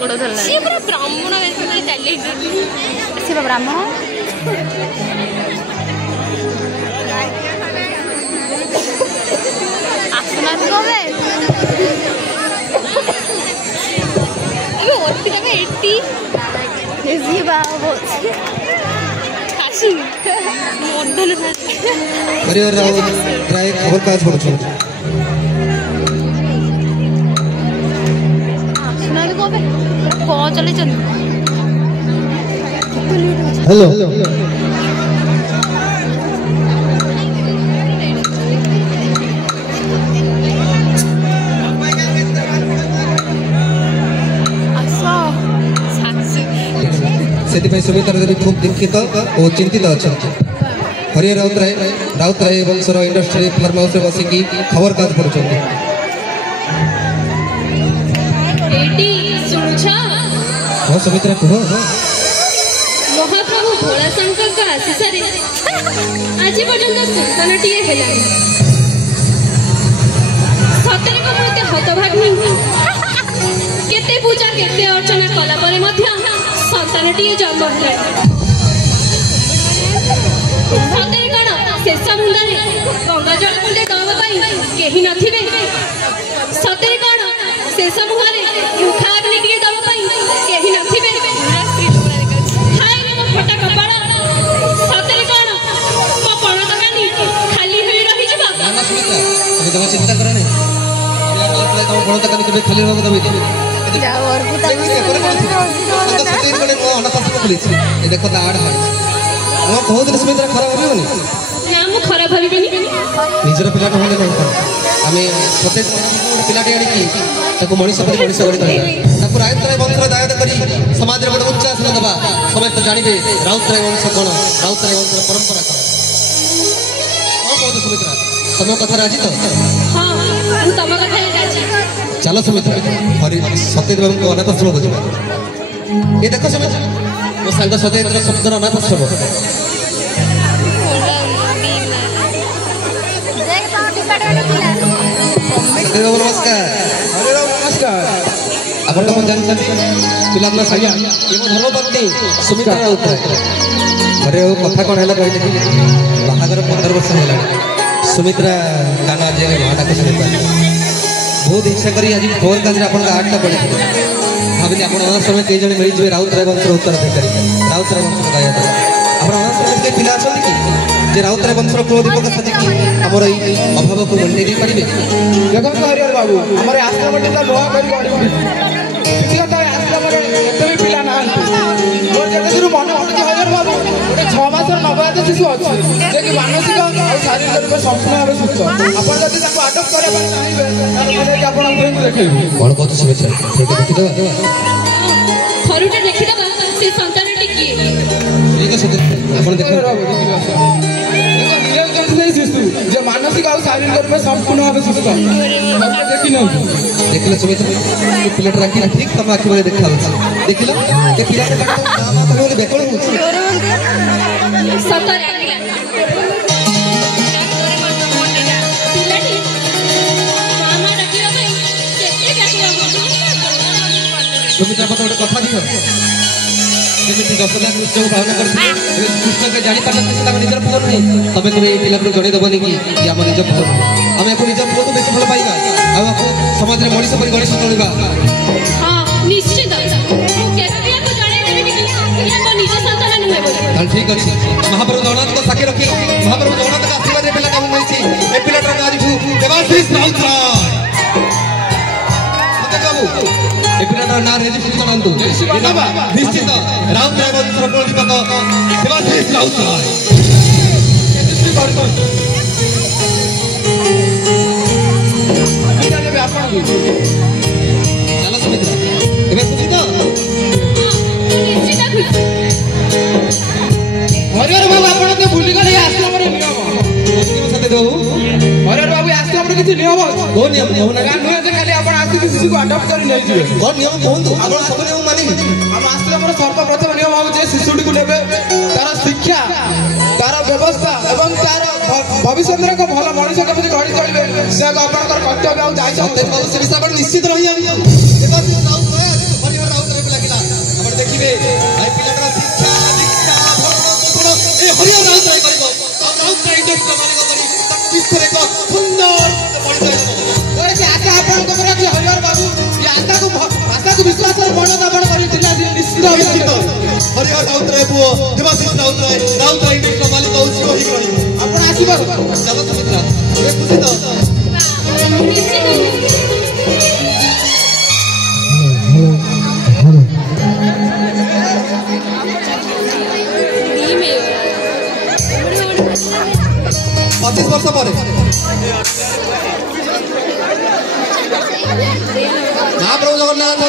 गोड़ धरला सी पूरा ब्राह्मण ऐसे चली सी ब्राह्मण आसना कबे अबे ओती का 80 एसी बाबू काशी मर्दन हरिहर राउत राय खबर काज पहुंचो चले हेलो सुमित्रा देवी खूब दीक्षित और चिंतित अच्छा हरिहर राउत राय वंशर इंडस्ट्री फार्म हाउस बसिकी खबर काज पड़ुछन हाँ सुमित्रा कह महाप्रभु भोला शंकर का आशीष आज पर्यंत संतानटी है सतरे को मत हतभाग्नि केते पूजा केते अर्चना कला परे मध्य संतानटी जन्म है सतरे कण शेष मुंडे गंगा जल कुंडे दवा कहीं नथिबे सतरे कण शेष मुहरे मुखाग्नि टिके दवा कहीं नथिबे हाय मो फटा कपाळ सतरे कण मो पण दकानी खाली होई रही जबा ना सुमित्रा अबे तुम चिंता कर नहीं तुम पण दकानी केबे खाली रहबो दबे जाओ और पुता सतेर कोले मो अनाथाश्रम खुलिछि ए देखो ता आड हाय मो बहुत दिन सुमित्रा खराब होबोनी ना मो खराब भाबिबेनी निजर पिलाटा होले नहीं कर आमे सतेर पिलाटी आडी की ताको मनीष पर मनीष गड़ी दरकार ताको राउत राय वंश दायद करी समाज रे बड उच्च आसन दबा समस्त जानिबे राउत राय वंश कोन राउत राय वंश परंपरा कोन हां बहुत सुमित्रा तम कथा राजी तो हां मु तम कथा राजी चलो सुमित्रा हरि सतेज बाबू को अनाथ आश्रम बुझा ये देखो सुमित्रा मो संग सतेज शब्द अनाथ आश्रम सतेज बाबू नमस्कार अरे नमस्कार अपन तो जानते पिला ना सैया ये मो धर्मपत्नी सुमित्रा राउत अरे वो कथा कौन है कहले कि बाहागर 15 वर्ष होला सुमित्रा गाना जे भाटा को सुमित्रा बहुत इच्छा करी आज फोर काज अपन का आठटा पड़े भाबिली अपन अनाथ समय कई जण मिली जे राउत राय वंश उत्तर दे करी राउत राय वंश गाया अपन अनाथ समय के पिला अछन कि जे राउत राय वंश कुल दीपक सजी कि हमर ई अभाव को मंडे दे परिबे देखो हरिहर बाबू हमरे आश्रम टे लोहा करी गड़ी पिला तो आश्रम रे एते भी पिला ना मोर जते दुरु मन पड़े हरिहर बाबू गोटे 6 मासर नवजात शिशु अछि जे कि मानसिक और शारीरिक रूप संपूर्ण भाव सुस्थ अपन जति ताको अडॉप्ट करे पर चाहिबे तारे कि अपन हमरे देखैबे कोन कहत सुमित्रा ठीक है देखि दो थरुटे देखि दबा से संतानटी की ठीक है सतेज अपन देखो शिशु जो मानसिक और शारीरिक रूप में संपूर्ण भाव सुस्थ देखि न देखले सुमित्रा प्लेट रखी ठीक तम आखि बले देखा देखिला ए पिला के नाम तो बोले बेकल हो सतरे आगिला पिलाटी मामा डकिरा भाई केते डकिरा सुमित्रा पता ଗୋଟେ କଥା दियो जेमिति दशरथ कृष्ण को भावना करथि कृष्ण के जानि पालन से ताको निजर पुत्र नहीं तबे को ए पिला को जणे दबनी कि ये हमर निज पुत्र हम एको निज पुत्र को बेसी भल पाइबा आ आपको समाज रे मनीष पर गणेश तोड़िबा हां निश्चित मु केते को जणे देबी कि ये को निज संतान नुहे बोली हां ठीक अछि महाप्रभु जगन्नाथ को साक्षी रखी महाप्रभु जगन्नाथ का आशीर्वाद ए पिला का मिलछि ए पिला रा आज भू देवाशीष राउत बाबू ए पिला ना रेजिस्ट्रेशन करंतु निश्चित राउत राय वंश कुल दीपक देवाशीष राउत रेजिस्ट्री करतो पिला ने आपन चलो सुमित्रा एबे खुशी तो निश्चित खुशी हरिहर बाबू आपण तो भूली गले आश्रम रे नियम सते दो हरिहर बाबू आश्रम रे किछि नियम अछि को नियम ना नुहे जे खाली आपण आसी शिशु को अडॉप्ट करि नै जिवे को नियम कोन आपण सब नियम मानि हम आश्रम रे सर्वप्रथम नियम हो जे शिशुडी को लेबे तार शिक्षा तार व्यवस्था एवं तार भविष्य में को भल मनुष्य केମିତି गढ़ी चलिबे से आपनकर कर्तव्य आ जाय सते बाबू से विषय पर निश्चित रही हम देवाशीष राउत हरिहर राउत ରାଉତରାୟ ପୁଅ ଦେବାଶିଷ ରାଉତରାୟ ରାଉତରାୟ ଇଣ୍ଡଷ୍ଟ୍ରିର ମାଲିକ ହଉଛି ରୋହି ରୋହି। ଆପଣ ଆସିବ ଚାଲ ସୁମିତ୍ରା ଏବେ ଖୁସି ତ? पच्चीस वर्ष पर महाप्रभु जगन्नाथ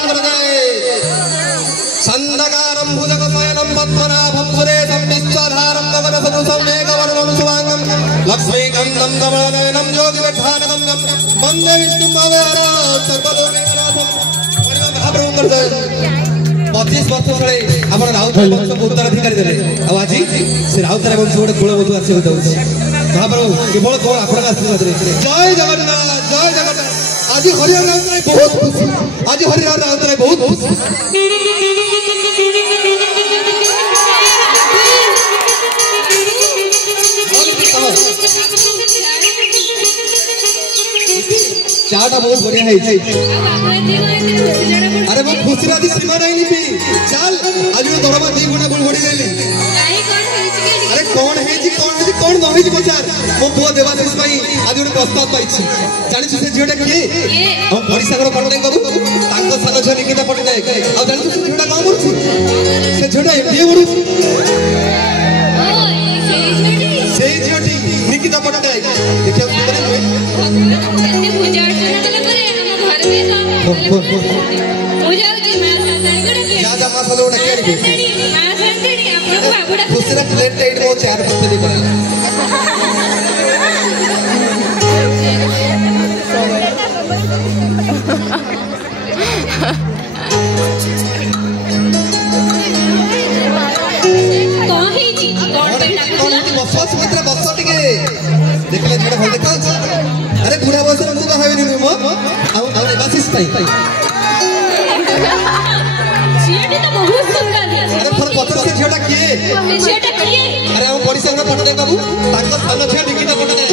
संदकारं भुजगशयनं पद्मनाभं सुरेशं विश्वधारं गगनसदृशं मेघवर्णं शुभांगं लक्ष्मीकान्तं कमलनयनं योगिविठानकं वन्दे विष्णुं भवहरं सर्वलोकनाथं। महाप्रभु 25 वर्ष तले आपण राउतराय वंश उत्तराधिकारी देले आज से राउतराय वंश गोटे कुलबधू आसिक जाऊँ। महाप्रभु केवल कौन आपण आशीर्वाद जय जगन्नाथ जय जगन्नाथ। आज हरिहर राउतराय बहुत खुशी आज हरिहर राउतराय बहुत खुशी। चाटा बहुत बढ़िया है। अरे वो खुशी राती सीमा नहीं निपी चल आज दरमा 2 गुणा बढ़ी गई। अरे कौन है कौन नहीं पचार मो पुआ देवाशीष भाई आज गोटे प्रस्ताव पाई जानी से झीटा किए हम परिसागर पट्टनायक बाबू तांको सानो झी निकिता पट्टनायक आ जानी से झीटा कौन करू से झीटा एमबीए करू से झीटी निकिता पट्टनायक देखिए सुंदर है एते पूजा अर्चना कला करे हम घर में काम पूजा जी मां सातारी गडे जा जा मां सालो डके आनी मां संतड़ी आपण बाबूडा दूसरा प्लेट टाइट वो चार पत्ते दी पड़ा बस मित्र बस टिके देखले झड़ा भल देखा। अरे बुढ़ा बस मु कहा बिनु मो आ देवाशीष भाई झीटी तो बहुत सुंदर है। अरे फर पत्थर से झड़ा किए झीटा किए अरे हम परिसंग पट्टनायक बाबू ताको सानो झिया निकिता पट्टनायक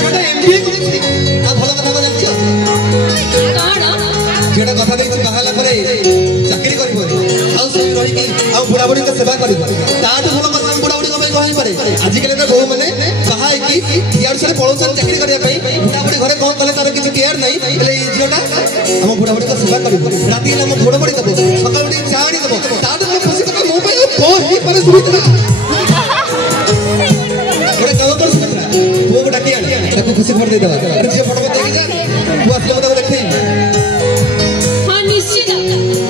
झीटा एमबीए करछि आ भलो कथा जानि कौन झीटा कथा देछि कहाला परे चाकरी करबो आ सही रही कि आ बुढ़ा बुढ़ी के सेवा करबो ताटू भलो कथा बुढ़ा बुढ़ी कमाई कहि पारे। आज कल बहु मैंने कहा है कि यार से पड़ोसन चाकरी करने बुढ़ा बुढ़ी घरे कौन कले तार किसी केयर नहीं हेले झीटा हम बुढ़ा बुढ़ी को सेवा करबो राती हेले हम घोड़ बड़ी देबो सकाळ उठी चा आनी देबो ताटू हम खुशी तो मो पे कोन ही पर सुमित्रा गोटे काम कर सुमित्रा वो को डाकी आनी ताको खुशी खबर दे देबा अरे जे फोटो मत देखि जा तू असले मत देखै। हां निश्चित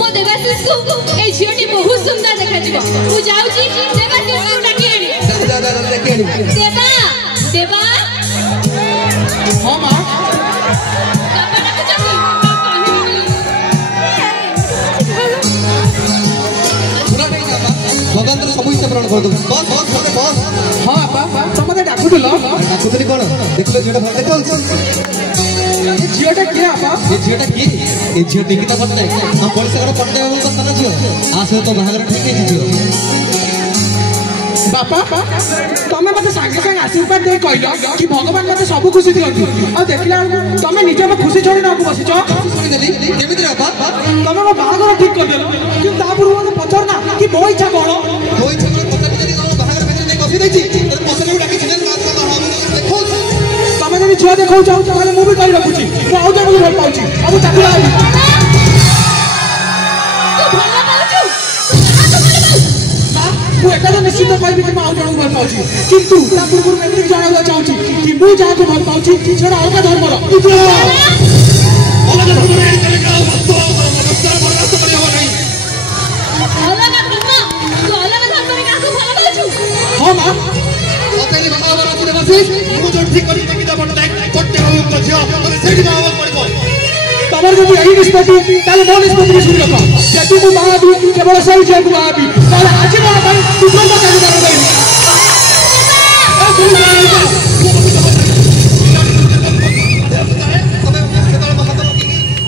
मो देवाशीष को ए झीटी बहुत सुंदर देखा जीवो मु जाऊ छी देवाशीष को डाकी आनी डाकी आनी देवा देवा हाँ माँ भगवान सब इच्छा पूरण कर दो बस बस बस बस। हाँ आपा तुम मत डाकुदिल डाकुतली कौन देखले झीटा भल देखौ झीटा किए आपा ये झीटा की ये झीट निकिता पट्टनायक हम परिसागर पट्टनायक को सानो झियो आसे तो बाहागर ठीक है झियो बापा तमें मत सागे सागे आशीर्वाद दे कहल कि भगवान मत सब खुशी दियंती आ देखला तमें निजे में खुशी छोड़ी ना बसिछ सुनि देली केमिति रे बाप तमें मो बाहागर ठीक कर देलो कि तापुर मते पचर ना कि मो इच्छा कोन कोई छत्र पता नहीं हम बाहागर भीतर नहीं बसी दैछि त पसले डाकी छिन का बाहागर देखो तमें जदि छुआ देखौ चाहू ताले मु भी कहि रखुछि मु आउ जण भल पाउछि अब चाकरी आइ तू भला पाउछु मु एटा निश्चित कहबी कि आउ जण भल पाउछि किंतु तापुर गुरु एति जणावा चाहूछि कि मु जा को भल पाउछि छडा अलगा धर्मर अलगा धर्मर एडी चलेगा वस्तु नमस्कार बर्दाश्त करियो नहीं अलगा धर्म तू अलगा धर्म रे काको भला पाउछु। हां मां अतैले बाहागर अछि देवाशीष मु जो ठीक करी निकिता पट्टनायक पट्टनायक को झियो तमे सेठी जावा पड़बो तमर जदि यही निष्पत्ति ताले मो निष्पत्ति भी सुनि रखो जदि मु बाहाबी केवल सही जे को बाहाबी ताले आज मो भाई तुरंत काज कर देई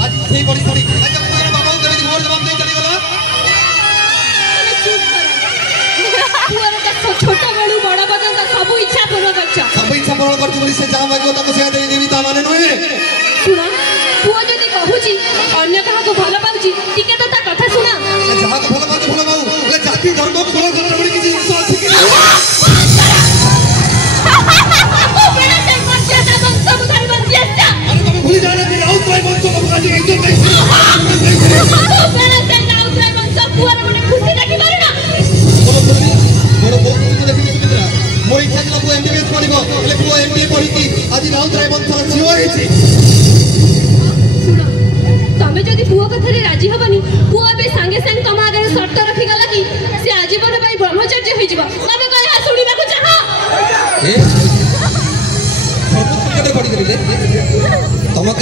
आज सही बड़ी बड़ी आज मेरे बाबा को मोर जवाब नहीं चली गला पुअर का छोटा बड़ू बड़ा बदन का सब इच्छा पूर्ण करछा सब इच्छा पूर्ण करछु बोली से जा मागो ताको से दे देवी ता माने नहे सुना पुआ जदि कहूची अन्य कहा को भलो पाउची टिके तो ता कथा सुना से जहा को भलो बाबू ले जाति धर्म खोल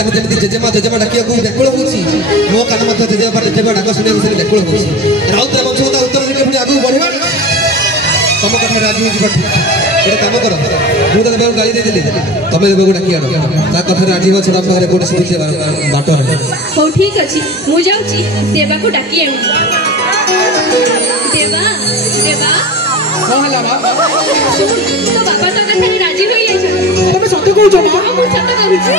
କାନ ଯେମିତି ଜେଜେମା ଡାକିବାକୁ ବ୍ୟାକୁଳ ହେଉଛି ମୋ କାନ ମଧ୍ୟ ଜେଜେବାପା ଡାକ ଶୁଣିବାକୁ ସେମିତି ବ୍ୟାକୁଳ ହେଉଛି ରାଉତ ବଂଶ କଥା ଉତ୍ତର ଦେଇକି ପୁଣି ଆଗକୁ ବଢ଼ିବା ତମ କଥାରେ ରାଜି ହେଇଯିବା ଠିକ୍ ଗୋଟେ କାମ କର ମୁଁ ତ ଦେବାକୁ ଗାଳି ଦେଇଥିଲି ତମେ ଦେବାକୁ ଡାକି ଆଣ ତା କଥାରେ ରାଜି ହେବା ଛଡ଼ା ପାଖରେ ଗୋଟେ ସ୍ମୃତି ବାଟ ନାହିଁ ହଉ ଠିକ୍ ଅଛି ମୁଁ ଯାଉଛି ଦେବାକୁ ଡାକି ଆଣୁ ଦେବା ଦେବା କଣ ହେଲା ମା ତୋ ବାପା ତୋ କଥାରେ ରାଜି ହୋଇଯାଇଛନ୍ତି ତମେ ସତ କହୁଛ ମା ମୁଁ ସତ କହୁଛି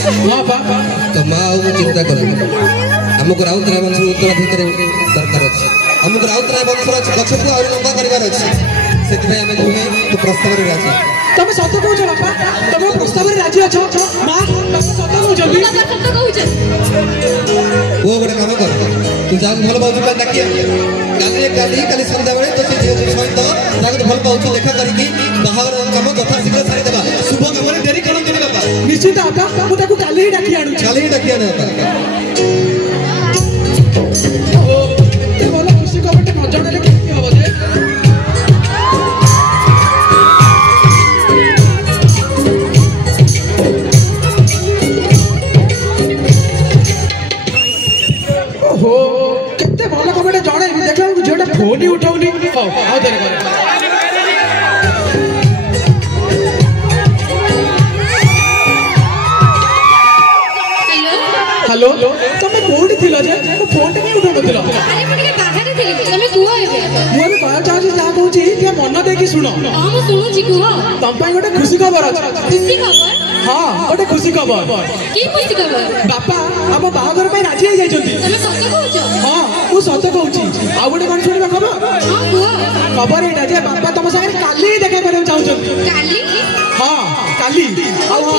ହଁ ବାପା ତ ମା ଆଉ ମୁଁ ଚିନ୍ତା କଲି ଆମକୁ ରାଉତରାୟ ବଂଶର ଉତ୍ତରାଧିକାରୀ ଦରକାର ଅଛି ଆମକୁ ରାଉତରାୟ ବଂଶର ଗଛକୁ ଆହୁରି ଲମ୍ବା କରିବାର ଅଛି ସେଥିପାଇଁ ଆମେ ଦୁହେଁ ତୁ ପ୍ରସ୍ତାବରେ ରାଜି ତମେ ସତ କହୁଛ ବାପା ତମେ ପ୍ରସ୍ତାବରେ ରାଜି ଅଛ ମା ତମେ ସତ କହୁଛ ବାପା ସତ କହୁଛନ୍ତି ପୁଅ ଗୋଟେ କାମ କର ତୁ ଯାହାକୁ ଭଲ ପାଉଛୁ କାଲି ଡାକି କାଲି ସନ୍ଧ୍ୟାବେଳେ ତ ସେ ଝିଅ ସହିତ ଯାହାକୁ ଭଲ ପାଉଛୁ ଦେଖା କରିକି ବାହାଘର କାମ ଯଥାଶୀଘ୍ର ସାରିଦେବା ଶୁଭ କାମରେ ଡେରି କରନ୍ତୁନି ବାପା ନିଶ୍ଚିତ ବାପା ମୁଁ ତାକୁ କାଲି ହିଁ ଡାକି ଆଣୁଛି କାଲି ହିଁ ଡାକି ଆଣେ ବାପା ଏତେ ଭଲ ଖୁସି ଖବରଟେ ନ ଜଣେଇଲେ କେମିତି ହବ ଯେ ଓହୋ କେତେ ଭଲ ଖବରଟେ ଜଣେଇବି ଦେଖିଲା ବେଳକୁ ଝିଅଟା ଫୋନ ହିଁ ଉଠାଉନି ହଉ ଆଉ ଥରେ କରେ ହ୍ୟାଲୋ ହ୍ୟାଲୋ ତମେ କୋଉଠି ଥିଲ ଯେ ମୋ ଫୋନଟା କାଇଁ ଉଠାଉନଥିଲ ଆରେ ମୁଁ ଟିକେ ବାହାରେ ଥିଲି ତମେ କୁହ ଏବେ ମୁଁ ଏବେ କହିବାକୁ ଚାହୁଁଛି ଯାହା କହୁଛି ଟିକେ ମନ ଦେଇକି ଶୁଣ ହଁ ମୁଁ ଶୁଣୁଛି କୁହ ତମ ପାଇଁ ଗୋଟେ ଖୁସି ଖବର ଅଛି ଖୁସି ଖବର ହଁ ଗୋଟେ ଖୁସି ଖବର କି ଖୁସି ଖବର ବାପା ଆମ ବାହାଘର ପାଇଁ ରାଜି ହେଇଯାଇଛନ୍ତି ତମେ ସତ କହୁଛ ହଁ ମୁଁ ସତ କହୁଛି ଆଉ ଗୋଟେ କଣ ଶୁଣିବା ଖବର ହଁ କୁହ ଖବର ଏଇଟା ଯେ ବାପା ତମ ସାଙ୍ଗରେ କାଲି ହିଁ ଦେଖା କରିବାକୁ ଚାହୁଁଛନ୍ତି କାଲି ହଁ କାଲି ଆଉ ହଁ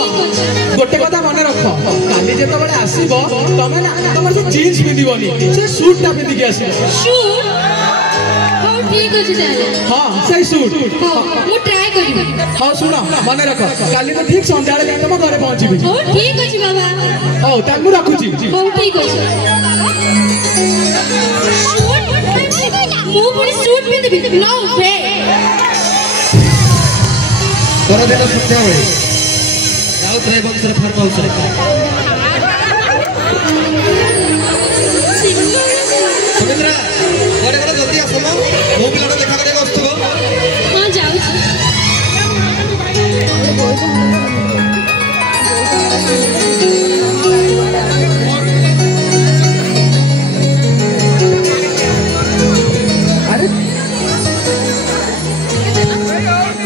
ଗୋଟେ କଥା ମନେ ରଖ କାଲି ଯେତେବେଳେ ଆସିବ ତମେ ନା ତମର ସେ ଜିନ୍ସ ପିନ୍ଧିବନି ସେ ସୁଟ୍ ଟା ପିନ୍ଧିକି ଆସିବ শুট ହଉ ଠିକ୍ ଅଛି ତାହେଲେ ହଁ ସେଇ ସୁଟ୍ ହଉ ମୁଁ ଟ୍ରାଏ କରିବି ହଉ ଶୁଣ ମନେ ରଖ କାଲି ମୁଁ ଠିକ୍ ସନ୍ଧ୍ୟାବେଳେ ଯାଇ ତମ ଘରେ ପହଞ୍ଚିବି ହଉ ଠିକ୍ ଅଛି ବାବା ହଉ ତାହେଲେ ମୁଁ ରଖୁଛି ହଉ ଠିକ୍ ଅଛି শুট ମୁଁ ପୁଣି ସୁଟ୍ ପିନ୍ଧିବି ନୋ ୱେ ପରଦିନ ସନ୍ଧ୍ୟାବେଳେ ରାଉତରାୟ ବଂଶର ଫାର୍ମ ହାଉସରେ ସୁମିତ୍ରା କୁଆଡ଼େ ଗଲେ ଜଲ୍ଦି ଆସ ମୋ ପିଲାଟା ଦେଖା କରିବାକୁ ଆସୁଥିବ ହଁ ଯାଉଛି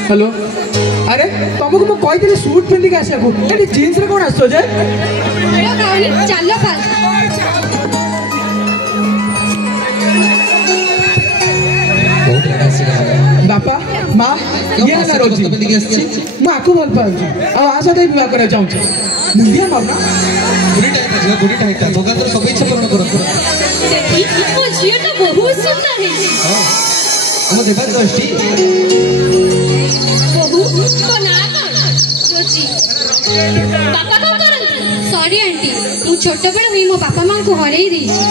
हेलो अरे तुमको मैं कही सुट पिंधिक आसा जीन्स रे कौन आस ଚାଲ बापा माँ ये ना रोजी मैं आपको भल पाऊँ आ सहित विवाह करना चाहूँ मुंडिया मामला बुढ़ी टाइटा भगवान तो सब इच्छा पूर्ण करो ମୋ ଝିଅଟା ବହୁତ ସୁନ୍ଦର ହେଇଛି ଆମ ଦେବାନ ଦୃଷ୍ଟି ବହୁ ତୋ ନାଁ କଣ ରୋଜି ବାପା କଣ କରନ୍ତି ସରି ଆଣ୍ଟି ମୁଁ ଛୋଟବେଳୁ ହିଁ ମୋ ବାପା ମାଙ୍କୁ ହରେଇ ଦେଇଛି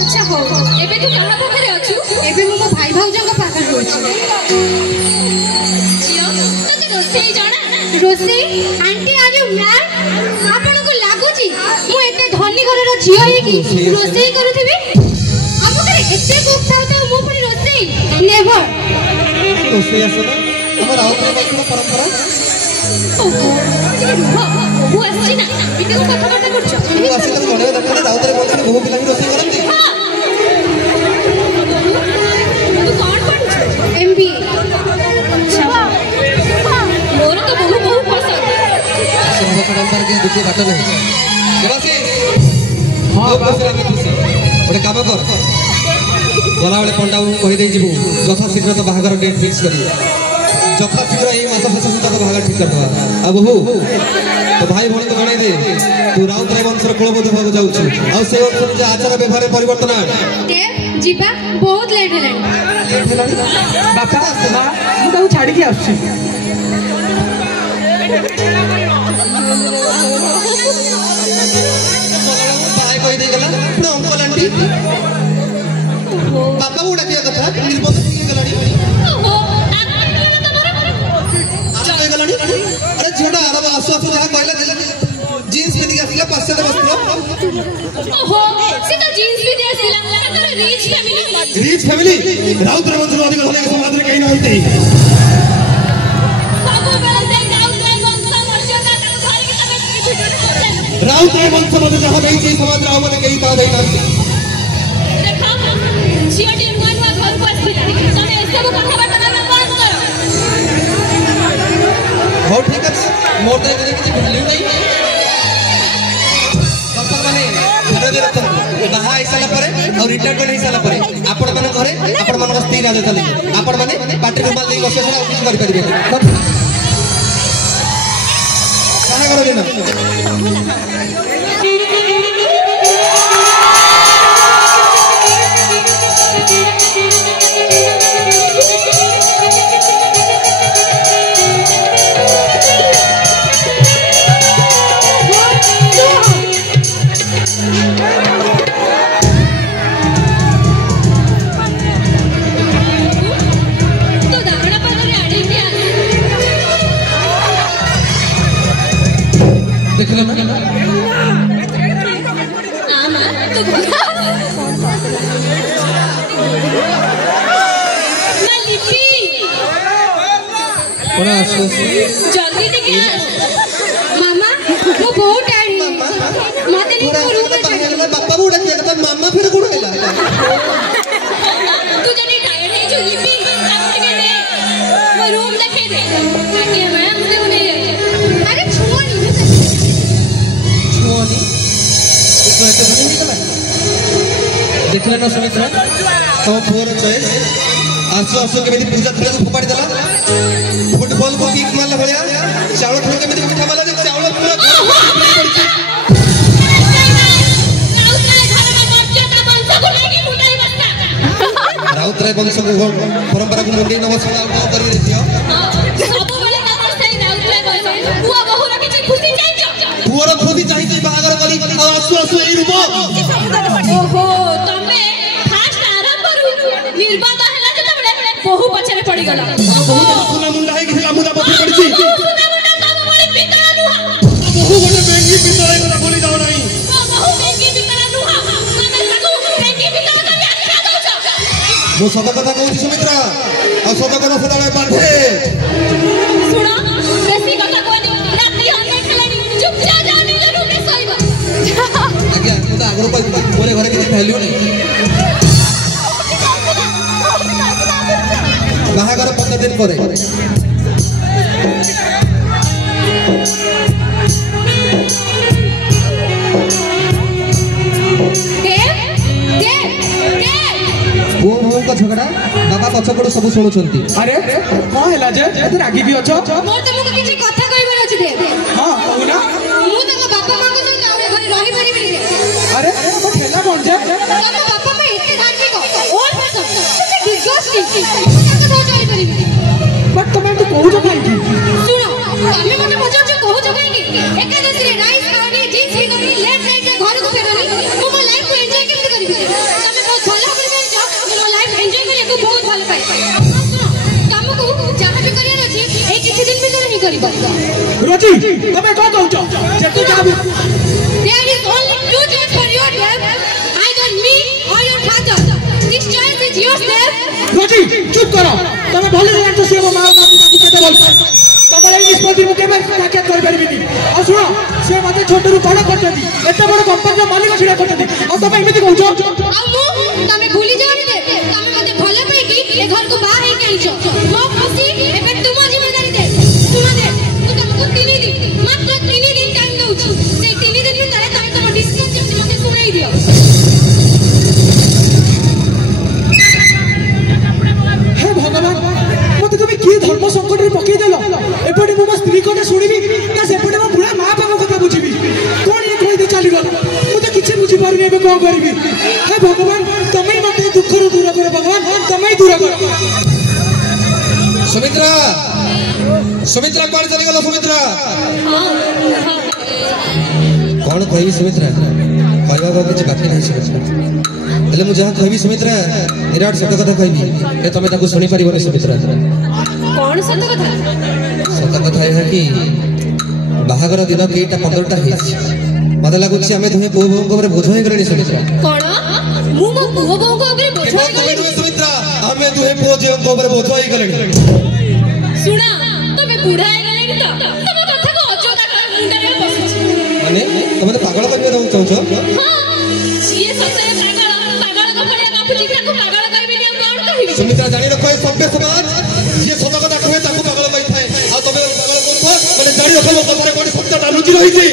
ଆଚ୍ଛା ହଉ ଏବେ ତୁ କାହା ପାଖରେ ଅଛୁ ଏବେ ମୁଁ ମୋ ଭାଇ ଭାଉଜଙ୍କ ପାଖରେ ଅଛି ଝିଅ ତତେ ରୋଷେଇ ଜଣା ରୋଷେଇ ଆଣ୍ଟି ଆର୍ ୟୁ ମ୍ୟାଡ୍ ଆପଣଙ୍କୁ ଲାଗୁଛି ମୁଁ ଏତେ ଧନୀ ଘରର ଝିଅ ହେଇକି ରୋଷେଇ କରୁଥିବି ଆମ ଘରେ ଏତେ କୁକ୍ ଥାଉ ମୁଁ ପୁଣି ରୋଷେଇ ନେଭର ରୋଷେଇ ଆସ ନା ଆମ ରାଉତରାୟ ବଂଶର ପରମ୍ପରା ମୁଁ ଆସିଛି ନା ଟିକେ କଥାବାର୍ତ୍ତା କରୁଛ ମୁଁ ଆସି ତାକୁ ଜଣେଇବା ଦରକାର ରାଉତରାୟ ବଂଶରେ ବହୁ ପିଲା ବି ରୋଷେଇ କରନ୍ତି ତୁ କଣ ପଢୁଛୁ MBA ମୋର ତ ବହୁ ବହୁ ପସନ୍ଦ ନମ୍ବର କିଛି ଦୁଃଖ ବାଟ ନାହିଁ ଗୋଟେ କାମ କର ଗଲାବେଳେ ପଣ୍ଡାବାବୁଙ୍କୁ କହିଦେଇ ଯିବୁ ଯଥାଶୀଘ୍ର ତ ବାହାଘର ଡେଟ୍ ଫିକ୍ସ କରିବେ ଯଥାଶୀଘ୍ର ଏଇ ମାସ ଶେଷ ସୁଦ୍ଧା ତ ବାହାଘର ଠିକ୍ କରିଦେବା ଆଉ ବୋହୁ ତ ଭାଇ ଭଉଣୀକୁ ଜଣାଇ ଦେ ତୁ ରାଉତରାୟ ବଂଶର କୁଳବୋଧ ହେବାକୁ ଯାଉଛୁ ଆଉ ସେ ଅନୁସାରେ ଯେ ଆଚାର ବ୍ୟବହାରରେ ପରିବର୍ତ୍ତନ ଆଣ ଯିବା ବହୁତ ଲେଟ୍ ହେଲାଣି ବାପା ମା ମୁଁ ତାକୁ ଛାଡ଼ିକି ଆସୁଛି କହିଦେଇଗଲା ଅଙ୍କଲ ଆଣ୍ଟି ବାପାକୁ ଡାକିବା କଥା ନିର୍ବନ୍ଧ ହେଇଗଲାଣି ହେଇଗଲାଣି ଆରେ ଝିଅଟା ओहो से तो जींस भी दे सिला तर रिच फैमिली राउत वंश अधिक होने के समाज में कहीं ना होते राउत वंश मध्य जहाँ नहीं चाहिए समाज राव मैंने कहीं कहा नहीं नाम देखा झियो टीम नुआ घर को आसिला तमे एसब कथा बात ना बंद करो हो ठीक है मोर दे किसी भूलियो नहीं संपर्क माने धीरे धीरे बाहा आइसाला परे और रिटायर्ड कर आइसाला परे आपण माने घरे आपण मन स्थिर राज चले आपण माने पार्टी रुमाल देई बसे छडा ऑफिस कर परिबे कहा करो दिन देखला ना आमा तो मैं लिपि कोना आसो जल्दी दिखे मामा वो बहुत टाइम माते नहीं करू बाहेला बाप्पा बुडा के त मामा फिर गुड हैला तू जनी टायर नहीं जो लिपि काम के दे वो रूम देखे दे ताकि मैं हमसे उन्हें अरे छुओ नहीं छुओनी इसमें ऐसे बनी निकला देखला ना सुमित्रा तो फोर चॉइस आसो आसो के पूजा थले को फोपाड़ी देला फुटबॉल को किक मारला भलिया चावल थले के मिठा मारला जे चावल पूरा राउत रे वंश को परंपरा को मुंडी नमस्कार को करी रहियो सब बेले काम सही राउत रे वंश बुआ बहु रे किछ खुशी चाहिए पुअर खुदी चाहिए बाहागर करी आसो आसो एई रूप ओहो तमे फास्ट आराम करू निर्बाध हैला जे तमे बहु पछरे पड़ी गला बहुत सुना मुंडा है कि मुंडा बस पड़ची सुना मुंडा तब मोरे पितरा नुहा बहु बड़े बेंगी पितरा को बोली जाओ नहीं बहु बेंगी पितरा नुहा तमे ताको बेंगी पितरा का व्याख्या दउछ जो सदा कथा कहूची सुमित्रा और सदा कथा सदाले बांधे सुनो बेसी कथा कोनी राती हमने खेलानी चुपचाप जा नीले रूम में सोइबो आज्ञा मुदा आगरो पाइ मोरे घरे किछि वैल्यू नहीं बाहागर 15 दिन परे वो मोह का झगड़ा बाबा पछकड़ो सब सुनुछंती अरे कौन हैला जे एते रागी भी अछो मोर तुमको किछि कथा कहबर अछि दे हां कहू ना मु तक बापा मां को संग घरे रही परिबे अरे वो ठेला कौन जे तम बापा मां इतने धार्मिक और सब डिस्गस्टिंग तक तो चली परिबे बट तुम तो कहू जो काई सुनो तमे मते मजा जो कहू जो काई एकादशी रे राइस खानी जींस भी करी लेफ्ट राइट रे घर को फेरनी मु मो लाइफ को एंजॉय केमते करिबे तमे बहुत भलो परिबे जाओ मो लाइफ एंजॉय करे को बहुत भल पाई सुनो कामको जहां भी करिया अछि ए किछि दिन भीतर ही करबो रोजी तमे को कहू जो जे तू जाबी There is only two choices for your life, either me or your father. This choice is yours, Dev. रोजी चुप करो तमे भले जानतो से वो मार बापू को केते बोल तमरे ई निष्पत्ति मुके में साक्षात कर परबिनी और सुनो से मते छोट रु बड़ करतदी एते बड़ कंपनी मालिक छिड़ा करतदी और तमे एमिति कहू जो ଆଉ ମୁଁ ତମେ ଭୁଲି ଯାଅନି ଦେ ତମେ ମତେ ଭଲ ପାଇକି ଏ ଘରକୁ ବାହା ହେଇକି ଆଣିଛ ମୋ ଖୁସି ଏବେ ତୁମ ଜିମ୍ମେଦାରୀ ଦେ ଶୁଣ ଦେ ମୁଁ ତମକୁ 3 ଦିନ ମାତ୍ର 3 ଦିନ ଟାଇମ୍ ଦଉଛି ସେଇ 3 ଦିନ ଭିତରେ ତମେ ତମ ଡିସିଜନ ଯେମିତି ମତେ ଶୁଣାଇ ଦିଅ हे भगवान मते तुम की धर्म संकट रे पकई देलो एपटे मो स्त्री कोने सुनिबी ना सेपटे मो बुढ़ा मां बाप कथा बुझिबी कोन ये कोइ दे चली गलो मु तो किछ बुझी पारि नै बे को करबी हे भगवान तमे मते दुख रो दूर करो भगवान तमे दूर करो सुमित्रा सुमित्रा कौन चली गलो सुमित्रा कौन कहि सुमित्रा कहवा को किछ बाकी नहीं सुमित्रा हेले मु जहां कहबी सुमित्रा निराट सत कथा कहबी ए तमे ताको सुनि परिबो सुमित्रा कौन सत कथा है कि बाहागर दिन 2टा 15टा मते लागुछि आमे दुहे पुओ बोंको ऊपर बोझ होई गलेनी सुमित्रा कोन मु मो पुओ बोंको ऊपर बोझ होई गलेनी सुमित्रा आमे दुहे पुओ जेंको ऊपर बोझ होई गलेनी सुना तमे बुढ़ा हे गलेनी तो तम कथा को अजोदा मुंडा रे बसछि माने तमे तो पागल कहिबे रहउ चाहछो हां सिए सतरे पागल को फड़िया कापुची ताको पागल कहबेनी हम कोन कहिबी सुमित्रा जानि रखो सभ्य समाज जे सत कथा कहे ताको पागल कहथाय आ तमे पागल कोथो माने जानि रखो मो कथारे कोन सत्यता लुचि रहिछि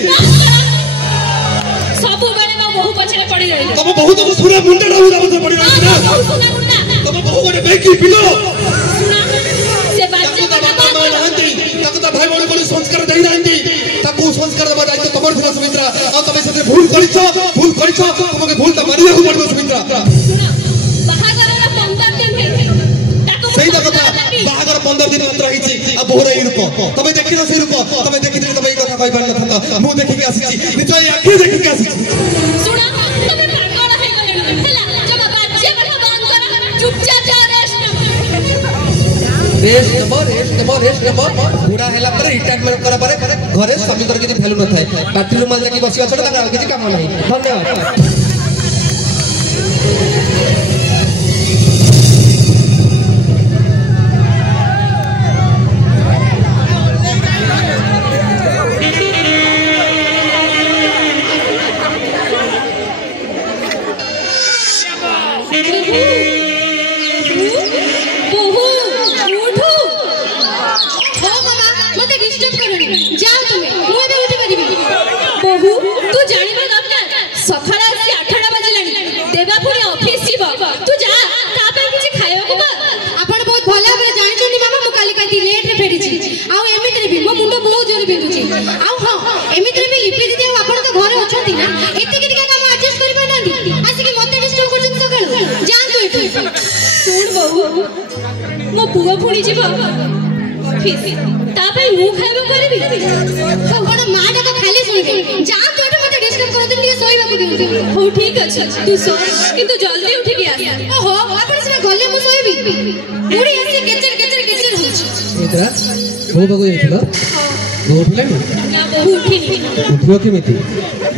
सबु बेले मो बहु पछरे पड़ी रही तमे बहुत सुना मुंडा डाउ डाउ पड़ी रही ना सुना मुंडा तमे बहु गोटे बेकी पिलो सुना से बाच्चा ताको बाबा नाहंती ताको ता भाई बड़ कोन संस्कार देई नाहंती ताको संस्कार देबा दायित्व तमर थिला सुमित्रा आ तमे सेते भूल करिछो तमके भूल ता मानिया को पड़बो सुमित्रा सुना बाहागररा 15 दिन हे ताको सही कथा बाहागर 15 दिन मात्र हिची आ बोहरा ई रूप तमे देखिलो से रूप तमे देखिथिले तमे ई कथा कहि पार नथंता मु देखि के आसीची निश्चय आखि देखि के आसीची सुना तमे पागल हे गलेनी हला जब बाच्चा कथा बंद कर चुपचाप जा रेस्ट नंबर बुढ़ा हैला पर रिटायरमेंट करा पारे घरे स्वामीकर किछि भ्यालु न थाए पार्टी माल जाकी बसिबा छोड़ ताका किछि काम नाही धन्यवाद मो पुओ पुणी जीव ऑफिस तापई मु खाइबो करबी तो कोन माडा को खाली सुनबे जा तो एटा मते डिस्टर्ब कर दिन के सोइबा को दिउ हो ठीक अछि तू सो किंतु जल्दी उठी के आ ओहो आपण से गले मु सोइबी पूरी ऐसे केचर होछ इतरा हो बगो येतलो हो उठले ना बहु उठिनी उठियो केमिति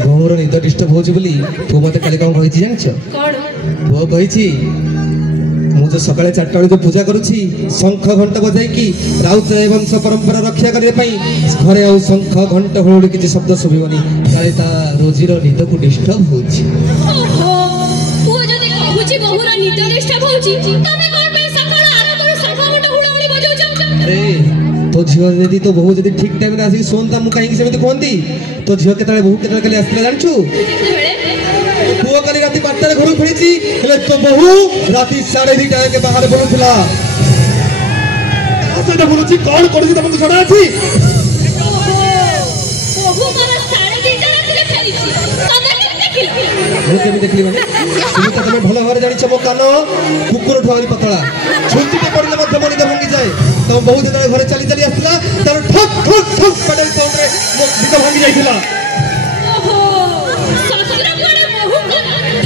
गोमर निद डिस्टर्ब होछ बोली तू मते काली कोन कहिछि जानछ कोन वो कहिछि मु जो सकाळे 4टा बेले जो पूजा करूछि शंख घंट बजाई की राउत वंश परंपरा रक्षा करने पई घरे आ शंख घंट होड़ी किछि शब्द सुबिबनी काले ता रोजीर निद को डिस्टर्ब होछि ओहो तू जदी कहूछि बहुरा निद डिस्टर्ब होछि तमे कोन पे सकाळ आरंभ शंख घंट हुड़ाहुड़ी बजाउछ अरे तो झियो यदि तो बहु यदि ठीक टाइम रे आसी सोनता मु काहे सेमिति कोनती तो झियो केतळे बहु केतळे खाली आस्तिला जानछु पुओ काली राती 5टा रे घर फुड़ीची हेले तो बहु राती 2:30 के बाहर बुलुथला आसे बुलुची कोन करछि तमको छडा अछि बहु माने 2:30 राती रे फेरिची तमे के देखिलो मु केमि देखली माने तुम तो तमे भलो भारे जानि छ मो कानो कुकुर ठोरी पतला छुंटी के पड़ले मध्य मनि भांगी जाए तो बहुत दिन घरे चली आसला तार ठक ठक ठक पेडल साउंड रे मो दिद भांगी जाइथिला ओहो ससुर कोन बहु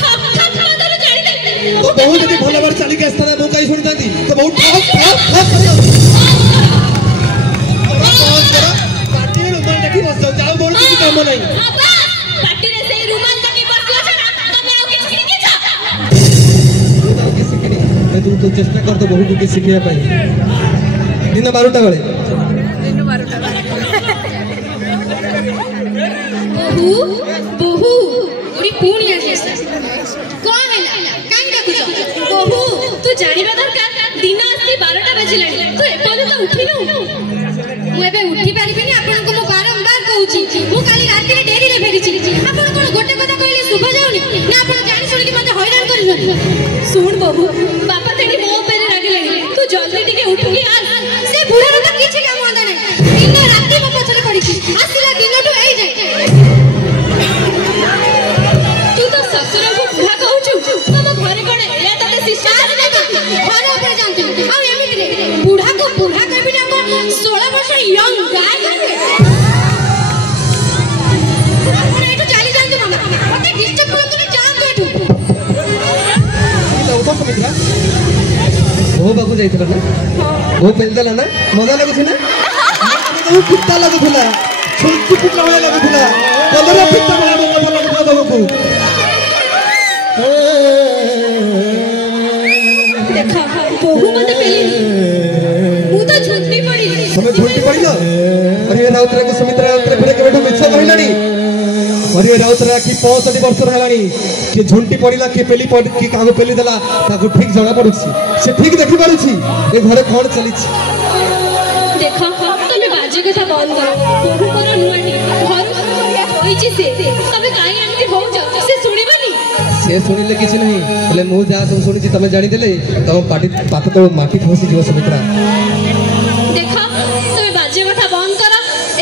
ठक ठक मदर जानि दे तो बहुत यदि भलो भारे चली के आसला मो काई सुनि दांती तो बहुत ठक ठक ठक पार्टी रे रुमाल देखि बस जाओ बोल किछि काम नहीं बाबा पार्टी रे से रुमाल देखि बसलो छना तमे आ किछि किछि जा तू तो किछि किछि तू तो चेष्टा कर तो बहुत किछि सिखिया पाई दिन 12टा बेले बहु उरी पुणी आसे कोन हैला कान डाकुछ बहु तू जानिबा दरकार दिन आसी 12टा बजिलानी तू एपन तो उठिनु मु एबे उठी पारिबिनी आपन को मु बारंबार कहूची मु काली राती रे डेरी रे फेरिची आपन कोन गोटे কথা कहले सुभा जाउनी ना आपन जानि सुनि कि मते हैरान करिसनी सुन बहु बापा तेरी मो पे रागले तू जल्दी टिके उठिली आ से बुढ़ा तो किछि काम होंदा नै दिन राती मो पछरे पड़िची आसिला दिनटू एई जाय तू तो ससुर को बुढ़ा कहूछु तम घरे कोन एया तते शिष्टाचार नै घर ऊपर जानती आ एमिति रे बुढ़ा को बुढ़ा कहबी ना 16 वर्ष यंग गाय करे अपन एटू चली जानती मामा मते डिस्टर्ब करतु नै जान तू एटू तो सुमित्रा वो बाबू जाइतला ना वो पेलदला ना मजा लागुछि ना तो कुत्ता लागुथला छुंटी पुटला होय लागुथला କଲର ପିତା ଭଳିଆ ମୋ କଥା ଲାଗୁଥିଲା ତମକୁ। ଦେଖା ବୋହୁ ମତେ ପେଲିନି, ମୁଁ ତ ଝୁଣ୍ଟି ପଡ଼ିଲି। ତମେ ଝୁଣ୍ଟି ପଡ଼ିଲ? ହରିହର ରାଉତରାୟକୁ ସୁମିତ୍ରା ରାଉତରାୟ ଫେରେ କେବେଠୁ ମିଛ କହିଲାଣି। ହରିହର ରାଉତରାୟ କି 65 ବର୍ଷର ହେଲାଣି, କିଏ ଝୁଣ୍ଟି ପଡ଼ିଲା କିଏ କିଏ କାହାକୁ ପେଲି ଦେଲା ତାକୁ ଠିକ ଜଣା ପଡୁଛି, ସେ ଠିକ ଦେଖିପାରୁଛି ଏ ଘରେ କଣ ଚାଲିଛି। ଦେଖ ତମେ ବାଜେ କଥା ବନ୍ଦ କର, ବୋହୂଙ୍କର ନୁଆଁଟି ଘରୁ କହିଛି ସେ, ତମେ କାହିଁ ଏମିତି ହଉଛ, ସେ ଶୁଣିବନି। ସେ ଶୁଣିଲେ କିଛି ନାହିଁ, ହେଲେ ମୁଁ ଯାହା ସବୁ ଶୁଣିଛି ତମେ ଜାଣିଦେଲେ ତମ ପାତ ତଳ ମାଟି ଖସିଯିବ ସୁମିତ୍ରା। ଦେଖ ତମେ ବାଜେ କଥା ବନ୍ଦ କର,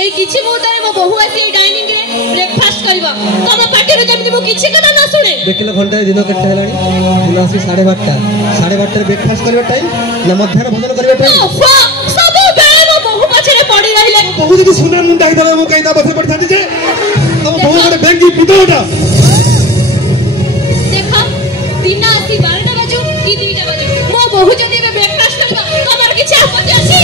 ଏଇ କିଛି ମୁହୂର୍ତ୍ତରେ ମୋ ବୋହୂ ଆସି ଏଇ ଡାଇନିଂ ରେ ବ୍ରେକଫାଷ୍ଟ କରିବ, ତମ ପାଟିରୁ ଯେମିତି ମୁଁ କିଛି କଥା ନ ଶୁଣେ। ଦେଖିଲ ଘଣ୍ଟାଏ ଦିନ କେତେ ହେଲାଣି, ଦିନ ଆସି 12:30, 12:30ରେ ବ୍ରେକଫାଷ୍ଟ କରିବା ଟାଇମ୍ ନା ମଧ୍ୟାହ୍ନ ଭୋଜନ କରିବା ଟାଇମ୍? ସବୁବେଳେ ମୋ ବୋହୂ ପଛରେ ପଡି ରହିଲେ। ବୋହୂ ଯଦି ସୁନା ମୁଣ୍ଡା ହେଇଥାନ୍ତା ମୁଁ କାହିଁ ତା ପଛରେ ପଡ଼ିଥାନ୍ତି ଯେ? ତମ ବୋହୂ ଗୋଟେ ବେଙ୍ଗି ପିତଳଟା। ଦେଖ ଦିନ ଆସି 12ଟା ବାଜୁ କି 2ଟା ବାଜୁ, ମୋ ବୋହୂ ଯଦି ଏବେ ବ୍ରେକଫାଷ୍ଟ କରିବ ତମର କିଛି ଆପତ୍ତି ଅଛି?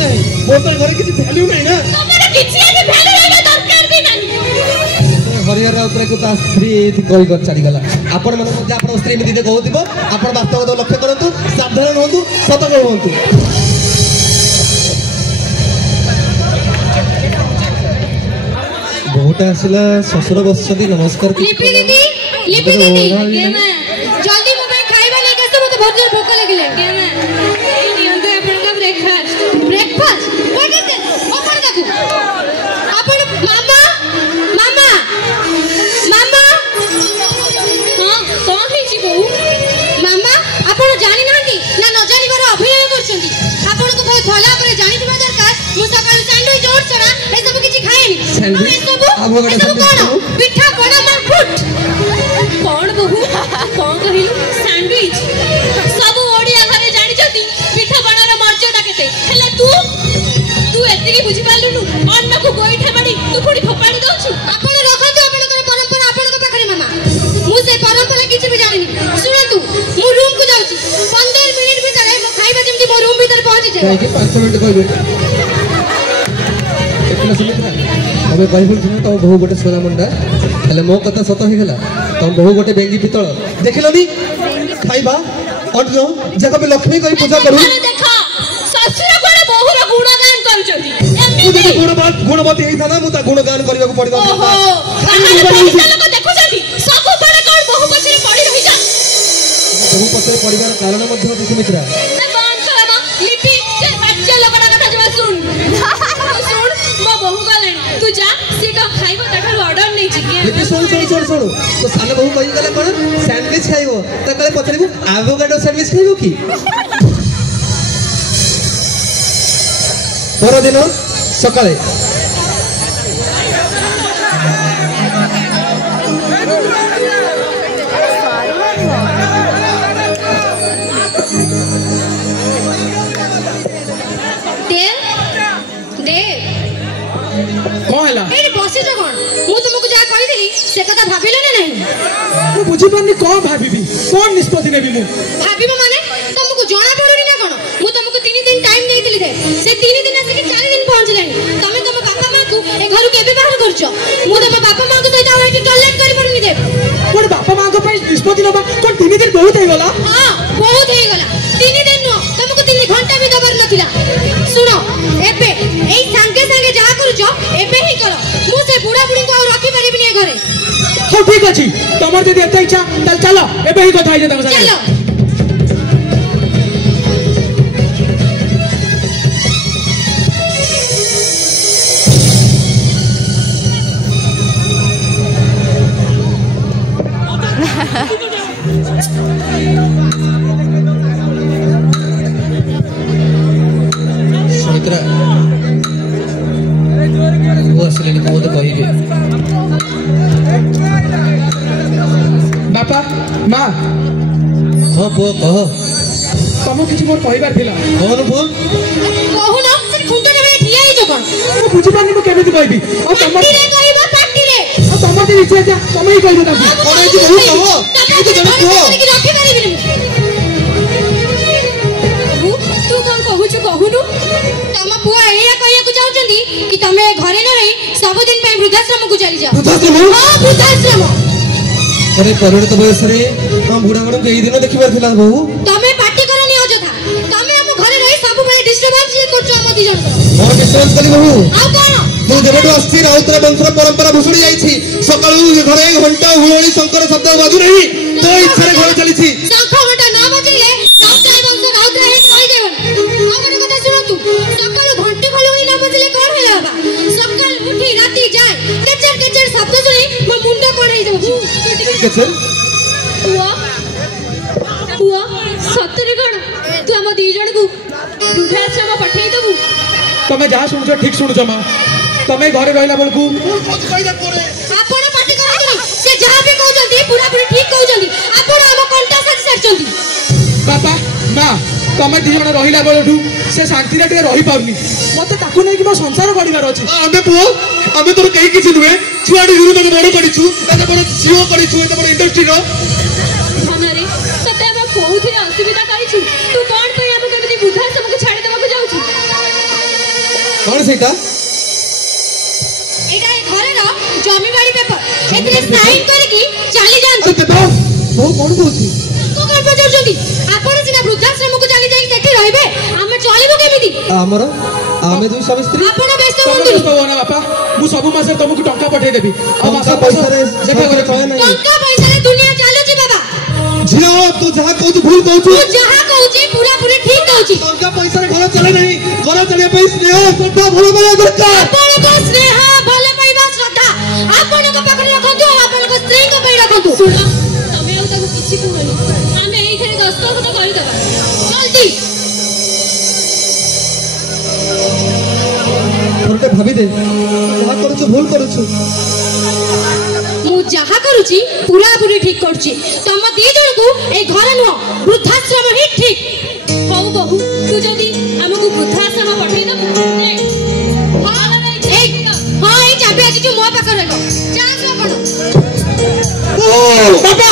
ନାହିଁ, ମୋର ତ ଘରେ କିଛି ଭ୍ୟାଲ୍ୟୁ ନାହିଁ ନା। ତମର କିଛି ଆଜି ଭ୍ୟାଲୁ ରହିବା ଦରକାର ବି ନାହିଁ। ହରିହର ରାଉତରାୟକୁ ତା ସ୍ତ୍ରୀ ଏଠି କହି କରି ଚାଲିଗଲା। ଆପଣମାନଙ୍କୁ ମଧ୍ୟ ଆପଣଙ୍କ ସ୍ତ୍ରୀ ଏମିତି କହୁଥିବ, ଆପଣ ବାସ୍ତବତା ଲକ୍ଷ୍ୟ କରନ୍ତୁ, ସାବଧାନ ରୁହନ୍ତୁ, ସତର୍କ ହୁଅନ୍ତୁ। ବୋହୂଟା ଆସିଲା, ଶ୍ୱଶୁର ବସିଛନ୍ତି, ନମସ୍କାର। ଲିପି ଦିଦି, ଲିପି ଦିଦି, ଜଲ୍ଦି ମୋ ପାଇଁ ଖାଇବା ନେଇକି ଆସ, ମୋତେ ବହୁତ ଜୋର ଭୋକ ଲାଗିଲା। ଏଇ ନିଅନ୍ତୁ ଆପଣଙ୍କ breakfast. Breakfast? What is this? ଓପଣ ତାକୁ। ଆପଣ ମାମା, ମାମା, ମାମା। ହଁ କଣ ହେଇଛି ବୋଉ? ମାମା ଆପଣ ଜାଣିନାହାନ୍ତି ନା ନ ଜାଣିବାର ଅଭିନୟ କରୁଛନ୍ତି? ଆପଣଙ୍କୁ ବହୁତ ଭଲ ଭାବରେ ଜାଣିଥିବା ଦରକାର, ମୁଁ ସକାଳୁ ସ୍ୟାଣ୍ଡୱିଚ ଓଟ୍ସ ଛଡା ଏସବୁ କିଛି ଖାଏନି। ଏସବୁ କଣ? ପିଠା ପଣା ମା ଫୁଟ୍। କଣ ବୋହୁ କଣ କହିଲୁ? ସ୍ୟାଣ୍ଡୱିଚ? ସବୁ ଓଡ଼ିଆ ଘରେ ଜାଣିଛନ୍ତି ପିଠା ପଣାର ମର୍ଯ୍ୟାଦା କେତେ, ହେଲେ ତୁ ଏତିକି ବୁଝିପାରିଲୁନୁ? ଅନ୍ନକୁ ଗୋଇଠା ମାଡ଼ି ତୁ ପୁଣି ଫୋପାଡ଼ି ଦଉଛୁ। ଆପଣ ରଖନ୍ତୁ ଆପଣଙ୍କର ପରମ୍ପରା ଆପଣଙ୍କ ପାଖରେ ମାମା, ମୁଁ ସେ ପରମ୍ପରା କିଛି ବି ଜାଣିନି। ଶୁଣନ୍ତୁ ମୁଁ ରୁମକୁ ଯାଉଛି, 15 ମିନିଟ୍ ଭିତରେ ମୋ ଖାଇବା ଯେମିତି ମୋ ରୁମ ଭିତରେ ପହଞ୍ଚିଯାଏ। 5 ମିନିଟ୍ କହିବେ। ଦେଖିଲ ସୁମିତ୍ରା, ତମେ କହିବୁନି ତମ ବୋହୁ ଗୋଟେ ସୁନା ମୁଣ୍ଡା, ହେଲେ ମୋ କଥା ସତ ହେଇଗଲା, ତମ ବୋହୁ ଗୋଟେ ବେଙ୍ଗି ପିତଳ। ଦେଖିଲନି ଖାଇବା ଅନ୍ନ ଯାକ ବି ଲକ୍ଷ୍ମୀ କରି ପୂଜା କରୁ। ଦେଖ ଶ୍ୱଶୁର କଣ ବୋହୁର ଗୁଣଗାନ କରୁଛନ୍ତି। ମୁଁ ଯଦି ଗୁଣବତୀ ହେଇଥାନ୍ତା ମୁଁ ତା ଗୁଣଗାନ କରିବାକୁ ପଡ଼ିଥାନ୍ତା। ଦେଖୁଛନ୍ତି ସବୁବେଳେ କଣ ବୋହୁ ପଛରେ ପଡି ରହିଛ? ବୋହୁ ପଛରେ ପଡ଼ିବାର କାରଣ ମଧ୍ୟ ଅଛି ସୁମିତ୍ରା। ଲିପି ସେ ବାଚ୍ଚା ଲୋକଟା କଥା ଜମା ଶୁଣ। ମୋ ବୋହୁ ଗଲେଣି, ତୁ ଯା, ସିଏ କଣ ଖାଇବ ତାଠାରୁ ଅର୍ଡର ନେଇଛି। ଲିପି ଶୁଣୁ ତ ସାନ ବୋହୁ କହିଗଲା କଣ ସ୍ୟାଣ୍ଡୱିଚ ଖାଇବ, ତା କାଳେ ପଚାରିବୁ ଆଭୋକାଡୋ ସ୍ୟାଣ୍ଡୱିଚ ଖାଇବ କି? ପରଦିନ ସକାଳେ କଣ ହେଲା? ଏଇଠି ବସିଛ କଣ? ମୁଁ ତୁମକୁ ଯାହା କହିଥିଲି ସେ କଥା ଭାବିଲ ନା ନାହିଁ? ମୁଁ ବୁଝିପାରୁନି କଣ ଭାବିବି, କଣ ନିଷ୍ପତ୍ତି ନେବି ମୁଁ? ଭାବିବ ମାନେ ତମକୁ ଜଣା ପଡୁନି ନା କଣ? ମୁଁ ତମକୁ 3 ଦିନ ଟାଇମ ଦେଇଥିଲି ଯେ, ସେ 3 ଦିନ ଆସିକି 4 ଦିନ ପହଞ୍ଚିଲାଣି। ତମେ ତମ ବାପା ମାଙ୍କୁ ଏ ଘରୁ କେବେ ବାହାର କରୁଛ? ମୁଁ ତମ ବାପା ମାଙ୍କ ସହିତ ଆଉ ଏଠି ଟଲେଟ କରିପାରୁନି ଦେବ। କଣ ବାପା ମାଙ୍କ ପାଇଁ ନିଷ୍ପତ୍ତି ନେବା କଣ 3 ଦିନ ବହୁତ ହେଇଗଲା? ହଁ ବହୁତ ହେଇଗଲା। 3 ଦିନ ନୁହଁ, ତମକୁ 3 ଘଣ୍ଟା ବି ଦବାର ନଥିଲା। ଶୁଣ ଏବେ ଏଇ ସାଙ୍ଗେ ସାଙ୍ଗେ ଯାହା କରୁଛ ଏବେ ହିଁ କର, ମୁଁ ସେ ବୁଢା ବୁଢୀଙ୍କୁ ଆଉ ରଖିପାରିବିନି ଏ ଘରେ। ହଉ ଠିକ ଅଛି, ତମର ଯଦି ଏତେ ଇଚ୍ଛା ତାହେଲେ ଚାଲ ଏବେ ହିଁ କଥା ହେଇଯାଏ ତାଙ୍କ ସାଙ୍ଗେ। ଚାଲ। ସୁମିତ୍ରା ମୁଁ ଆସିଲିନି, କଣ ତ କହିବି? ବାପା ମା ହଁ ପୁଅ କହ। ତମକୁ କିଛି ମୋର କହିବାର ଥିଲା। କହୁନୁ ପୁଅ। କହୁନ ସେ ଖୁଣ୍ଟରେ ଠିଆ ହେଇଛ କଣ? ମୁଁ ବୁଝିପାରୁନି ମୁଁ କେମିତି କହିବି। ଆଉ ତମର ପାଟିରେ କହିବ, ପାଟିରେ। ଆଉ ତମର ଯଦି ଇଚ୍ଛା ଅଛି ତମେ ହିଁ କହିବ ତାଙ୍କୁ। କଣ ହେଇଛି ବୋହୁ କହ। ରଖିପାରିବିନି ମୁଁ। ତୁ କଣ କହୁଛୁ କହୁନୁ? ତମ ପୁଅ ଏଇଆ କହିବାକୁ ଚାହୁଁଛନ୍ତି କି ତମେ ଘରେ ନ ରହି ସବୁଦିନ ପାଇଁ वृद्धाश्रम को चली जाओ। वृद्धाश्रम? हां वृद्धाश्रम। अरे परिणत बयस रे हम बुढ़ा मन के दिन देखिबार थिला बहु तमे पार्टी करनी अजथा तमे हम घरे रही सब बेले डिस्टर्बेंस करछो हम दी जण और डिस्टर्ब करी बहु आ कोन ମୁଁ ଯେବେଠୁ ଆସିଛି ରାଉତରା ବଂଶର ପରମ୍ପରା ଭୁଷୁଡ଼ି ଯାଇଛି। ସକାଳୁ ଘରେ ଘଣ୍ଟା ହୁଳୁଳି ଶଙ୍କର ଶବ୍ଦ ବାଜୁ ନାହିଁ, ତୋ ଇଚ୍ଛାରେ ଘର ଚାଲିଛି। ଶଙ୍ଖ ଘଣ୍ଟା ନା ବାଜିଲେ ରାଉତରା ବଂଶ ରାଉତରା ହେଇକି ରହିଯିବନି। ଆଉ ଗୋଟେ କଥା ଶୁଣନ୍ତୁ, ସକାଳୁ ଘଣ୍ଟି ଖୋଲୁଳି ନା ବାଜିଲେ କଣ ହେଲା ବାବା? ସକାଳ ଉଠି ରାତି ଯାଏ କେଚେର କେଚେର ଶବ୍ଦ ଶୁଣି ମୋ ମୁଣ୍ଡ କଣ ହେଇଯାଉଛି। କେଚେର ପୁଅ ପୁଅ ସତରେ କଣ ତୁ ଆମ ଦି ଜଣକୁ ବୃଦ୍ଧାଶ୍ରମ ପଠେଇ ଦେବୁ? ତମେ ଯାହା ଶୁଣୁଛ ଠିକ ଶୁଣୁଛ ମା। ତମେ ଘରେ ରହିଲା ବେଳକୁ ଆପଣ ପାଟି କରନ୍ତୁନି। ସେ ଯାହା ବି କହୁଛନ୍ତି ପୁରାପୁରି ଠିକ କହୁଛନ୍ତି। ଆପଣ ଆମ କଣ୍ଟା ସାଥି ସାରିଛନ୍ତି। ବାପା ମା ତମେ ଦି ଜଣ ରହିଲା ବେଳଠୁ ସେ ଶାନ୍ତିରେ ଟିକେ ରହିପାରୁନି। ମତେ ତାକୁ ନେଇକି ମୋ ସଂସାର ଗଢିବାର ଅଛି। ଆମେ ପୁଅ ଆମେ ତୋର କେହି କିଛି ନୁହେଁ। ଛୁଆଟି ଦିନୁ ତୋকে ବଡ କରିଛୁ, ଏତେ ବଡ ଝିଅ କରିଛୁ, ଏତେ ବଡ ଇଣ୍ଡଷ୍ଟ୍ରିର। ଧନରେ ତତେ ଆମେ କୋଉଥିରେ ଅସୁବିଧା କରିଛୁ? ତୁ କଣ ପାଇଁ ଆମକୁ ଏମିତି ବୃଦ୍ଧାଶ୍ରମକୁ ଛାଡ଼ି ଦେବାକୁ ଯାଉଛୁ? कौन सेटा ଏଇଟା ଏ ଘରର ଜମିବାଡି ପେପର। ଏଥିରେ ସାଇନ୍ କରିକି ଚାଲି ଯାଆନ୍ତୁ। ବହୁ କଣ କହୁଛି? ତୁ କଣ ପଚାରୁଛନ୍ତି? ଆପଣ ସିନା ବୃଦ୍ଧାଶ୍ରମକୁ ଚାଲି ଯାଇକି ସେଠି ରହିବେ, ଆମେ ଚଳିବୁ କେମିତି? ଆମର ଆମେ ଦୁଇ ସ୍ୱାମୀ ସ୍ତ୍ରୀ ଆପଣ ବ୍ୟସ୍ତ ତମେ ହୁଅନ୍ତୁନି। ବ୍ୟସ୍ତ ହୁଅ ନା ବାପା, ମୁଁ ସବୁ ମାସରେ ତମକୁ ଟଙ୍କା ପଠେଇଦେବି। ଆଉ ମାସ ଟଙ୍କା ପଇସାରେ ସଂସାର ଚଳେ ନାହିଁ। ଟଙ୍କା ପଇସାରେ ଦୁନିଆ ଚାଲୁଛି ବାବା। ଝିଅ ତୁ ଯାହା କହୁଛୁ ଭୁଲ କହୁଛୁ। ମୁଁ ଯାହା କହୁଛି ପୁରାପୁରି ଠିକ କହୁଛି। ଟଙ୍କା ପଇସାରେ ଘର ଚଳେ ନାହିଁ। ଘର ଚଳିବା ପାଇଁ ସ୍ନେହ ଶ୍ରଦ୍ଧା ଭଲ ପାଇବା ଦରକାର। ଆପଣଙ୍କ ସ୍ନେହ ଭଲ ପାଇବା ଶ୍ରଦ୍ଧା ଆପଣଙ୍କ ପାଖରେ ରଖନ୍ତୁ ଆଉ ଆପଣଙ୍କ ସ୍ତ୍ରୀଙ୍କ ପାଇଁ ରଖନ୍ତୁ। ଶୁଣ ତମେ ଆଉ ତାକୁ କିଛି କୁହନି, ଆମେ ଏଇଥିରେ ଦସ୍ତଖତ କରିଦେବା ଜଲ୍ଦି। ଥରଟେ ଭାବିଦେ ଯାହା କରୁଛୁ ଭୁଲ କରୁଛୁ। ମୁଁ ଯାହା କରୁଛି ପୁରାପୁରି ଠିକ କରୁଛି। ତମ ଦି ଜଣଙ୍କୁ ଏଇ ଘର ନୁହଁ ବୃଦ୍ଧାଶ୍ରମ ହିଁ ଠିକ। ହଉ ବୋହୁ ତୁ ଯଦି ଆମକୁ ବୃଦ୍ଧାଶ୍ରମ ପଠେଇଦବୁ ହଁ ଏଇ ଚାବି ଆସିଛୁ ମୋ ପାଖରେ ରହିବ। ଯାଆନ୍ତୁ ଆପଣ। ବାପା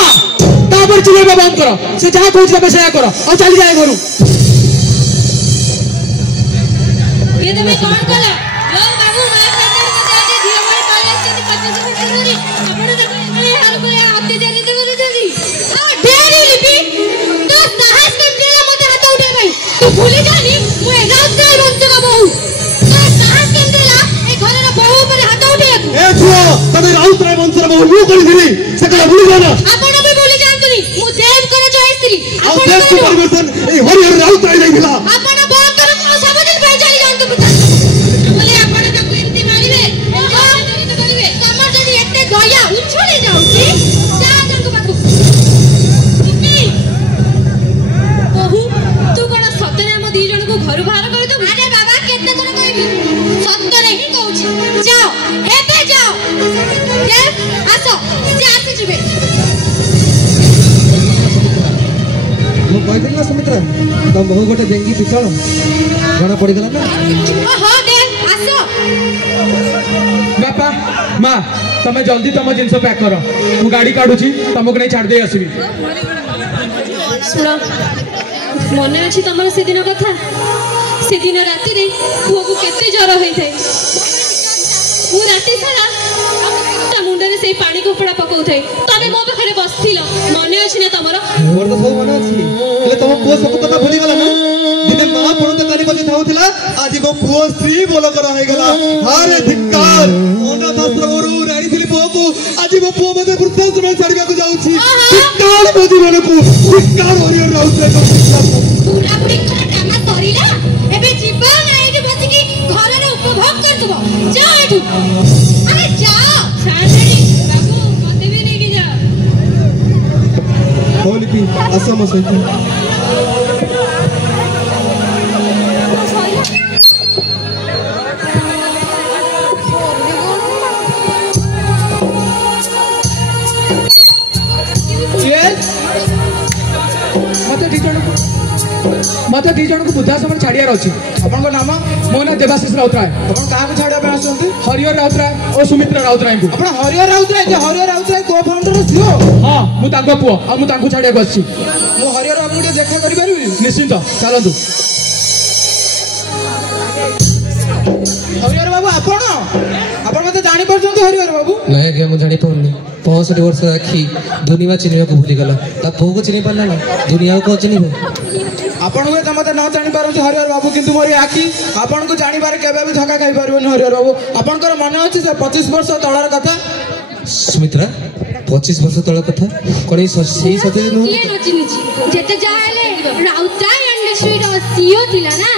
ତାପରେ ଚିଲେଇବା ବନ୍ଦ କର। ସେ ଯାହା କହୁଛି ତମେ ସେଇଆ କର ଆଉ ଚାଲିଯାଏ ଘରୁ। ये तमे कौन कला यो बाबू मां साथे मते आजे धियो भाई पाले से 50 मिनट दूरी आपण तक ए हर कोई अत्याचारी दे करूछी आ डेरी लिपि तो साहस कर देला मते हाथ उठे भाई तू भूली जानी मु ए राउतराय वंश का बहू तो साहस कर देला ए घरर बहू पर हाथ उठे ए छुआ तने राउतराय वंशर बहु मु करिदिली से कला भूली जाना। आपण भी भूली जानतुनी मु देव कर जय स्त्री ଆଉ ଦେଶ ପରିବର୍ତ୍ତନ ଏଇ ହରିହର ରାଉତରାୟ ଯାଇଥିଲା। आपण बंद कर सब दिन पे चली जानतु पुता बोले आपण ताकू एंती मारिबे तो करिवे तमर जदी एते दया उछली जाउची जा जंग पाखु बहु तू कोन सतरे हम दी जण को घर बाहर कर दो। अरे बाबा केते कोन कहबी सतरे ही कहूची जाओ एते जाओ ये आसो से आसी जिबे। ମୁଁ କହିଥିଲି ନା ସୁମିତ୍ରା ତମ ବହୁ ଗୋଟେ ବେଙ୍ଗି ପିତଳ ଜଣା ପଡ଼ିଗଲା ନା। ହଁ ଦେ ଆସो। ବାପା ମା ତମେ ଜଲ୍ଦି ତମ ଜିନିଷ ପ୍ୟାକ୍ କର। ମୁଁ ଗାଡ଼ି କାଢୁଛି ତମକୁ ନେଇ ଛାଡ଼ି ଦେଇ ଆସିବି। ଶୁଣ ମନେ ଅଛି ତମର ସେଦିନ କଥା? ସେଦିନ ରାତିରେ ପୁଅକୁ କେତେ ଜ୍ୱର ହୋଇଥାଏ। ମୁଁ ରାତି ସାରା ତା ମୁଣ୍ଡରେ ସେଇ ପାଣି କପଡ଼ା ପକାଉଥାଏ। ତମେ ମୋ ପାଖରେ ବସିଥିଲ ମନେ ଅଛି ନା ତମର? ମୋର ତ ସବୁ ମନେ ଅଛି ହେଲେ ତମ ପୁଅ ସବୁ କଥା ଭୁଲିଗଲା ନା। ଦିନେ ମା ପଣତ କାନି ବସି ଥାଉଥିଲା ଆଜି ମୋ ପୁଅ ସ୍ତ୍ରୀ ବୋଲକର ହେଇଗଲା। ହାରେ ଧିକ୍କାର ଅନାଥାଶ୍ରମରୁ ଆଣିଥିଲି ପୁଅକୁ ଆଜି ମୋ ପୁଅ ମୋତେ ବୃଦ୍ଧାଶ୍ରମ ଛାଡ଼ିବାକୁ ଯାଉଛି। ଧିକ୍କାର ମୋ ଜୀବନକୁ ଧିକ୍କାର ହରିହର ରାଉତରାୟ ବୁଢ଼ାବୁଢ଼ୀଙ୍କର କାମ ସରିଲା ଏବେ ଯିବ ନା ଏଇଠି ବସିକି ଘରର ଉପଭୋଗ କରୁଥିବ। ଯାଅ ଏଠୁ ଆରେ ଯାଅ ଛାଡ଼ି ବାବୁ ମତେ ବି ନେଇକି ଯାଅ। ହଉ ଲିପି ଆସ ମୋ ସହିତ। मत दी जन को वृद्धाश्रम छाड़ियार अच्छी। आपन नाम? मो ना देवाशीष राउतराय। आपन काहा छाड़िया पे आसंती? हरिहर राउतराय और सुमित्रा राउतराय को। आपन हरिहर राउतराय जे हरिहर राउतराय को फाउंडर थियो? हां मु तांको पुओ आ मु तांको छाड़िया को आछि। मु हरिहर बाबू के देखा करि परिबी? निश्चित चलंतु। ହରିହର ବାବୁ ଆପଣ ମତେ ଜାଣିପାରୁଛନ୍ତି ହରିହର ବାବୁ? ନାଇଁ ଆଜ୍ଞା ମୁଁ ଜାଣିପାରୁନି 65 ବର୍ଷ ଆଖି ଦୁନିଆ ଚିହ୍ନିବାକୁ ଭୁଲିଗଲା ତା ପୁଅକୁ ଚିହ୍ନି ପାରିଲା ନା ଦୁନିଆ ଆଉ କଣ ଚିହ୍ନିବ ଆପଣ ହୁଏତ ମତେ ନ ଜାଣିପାରନ୍ତି ହରିହର ବାବୁ କିନ୍ତୁ ମୋର ଏ ଆଖି ଆପଣଙ୍କୁ ଜାଣିବାରେ କେବେ ବି ଧକ୍କା ଖାଇପାରିବନି ହରିହର ବାବୁ। ଆପଣଙ୍କର ମନେ ଅଛି ସେ 25 ବର୍ଷ ତଳର କଥା? ସୁମିତ୍ରା 25 ବର୍ଷ ତଳ କଥା କଣ ସେଇ ସତ୍ୟ ନୁହଁ କିଏ ନ ଚିହ୍ନିଛି ଯେତେ ଯାହା ହେଲେ ରାଉତରାୟ ଇଣ୍ଡଷ୍ଟ୍ରିର ସିଓ ଥିଲା ନା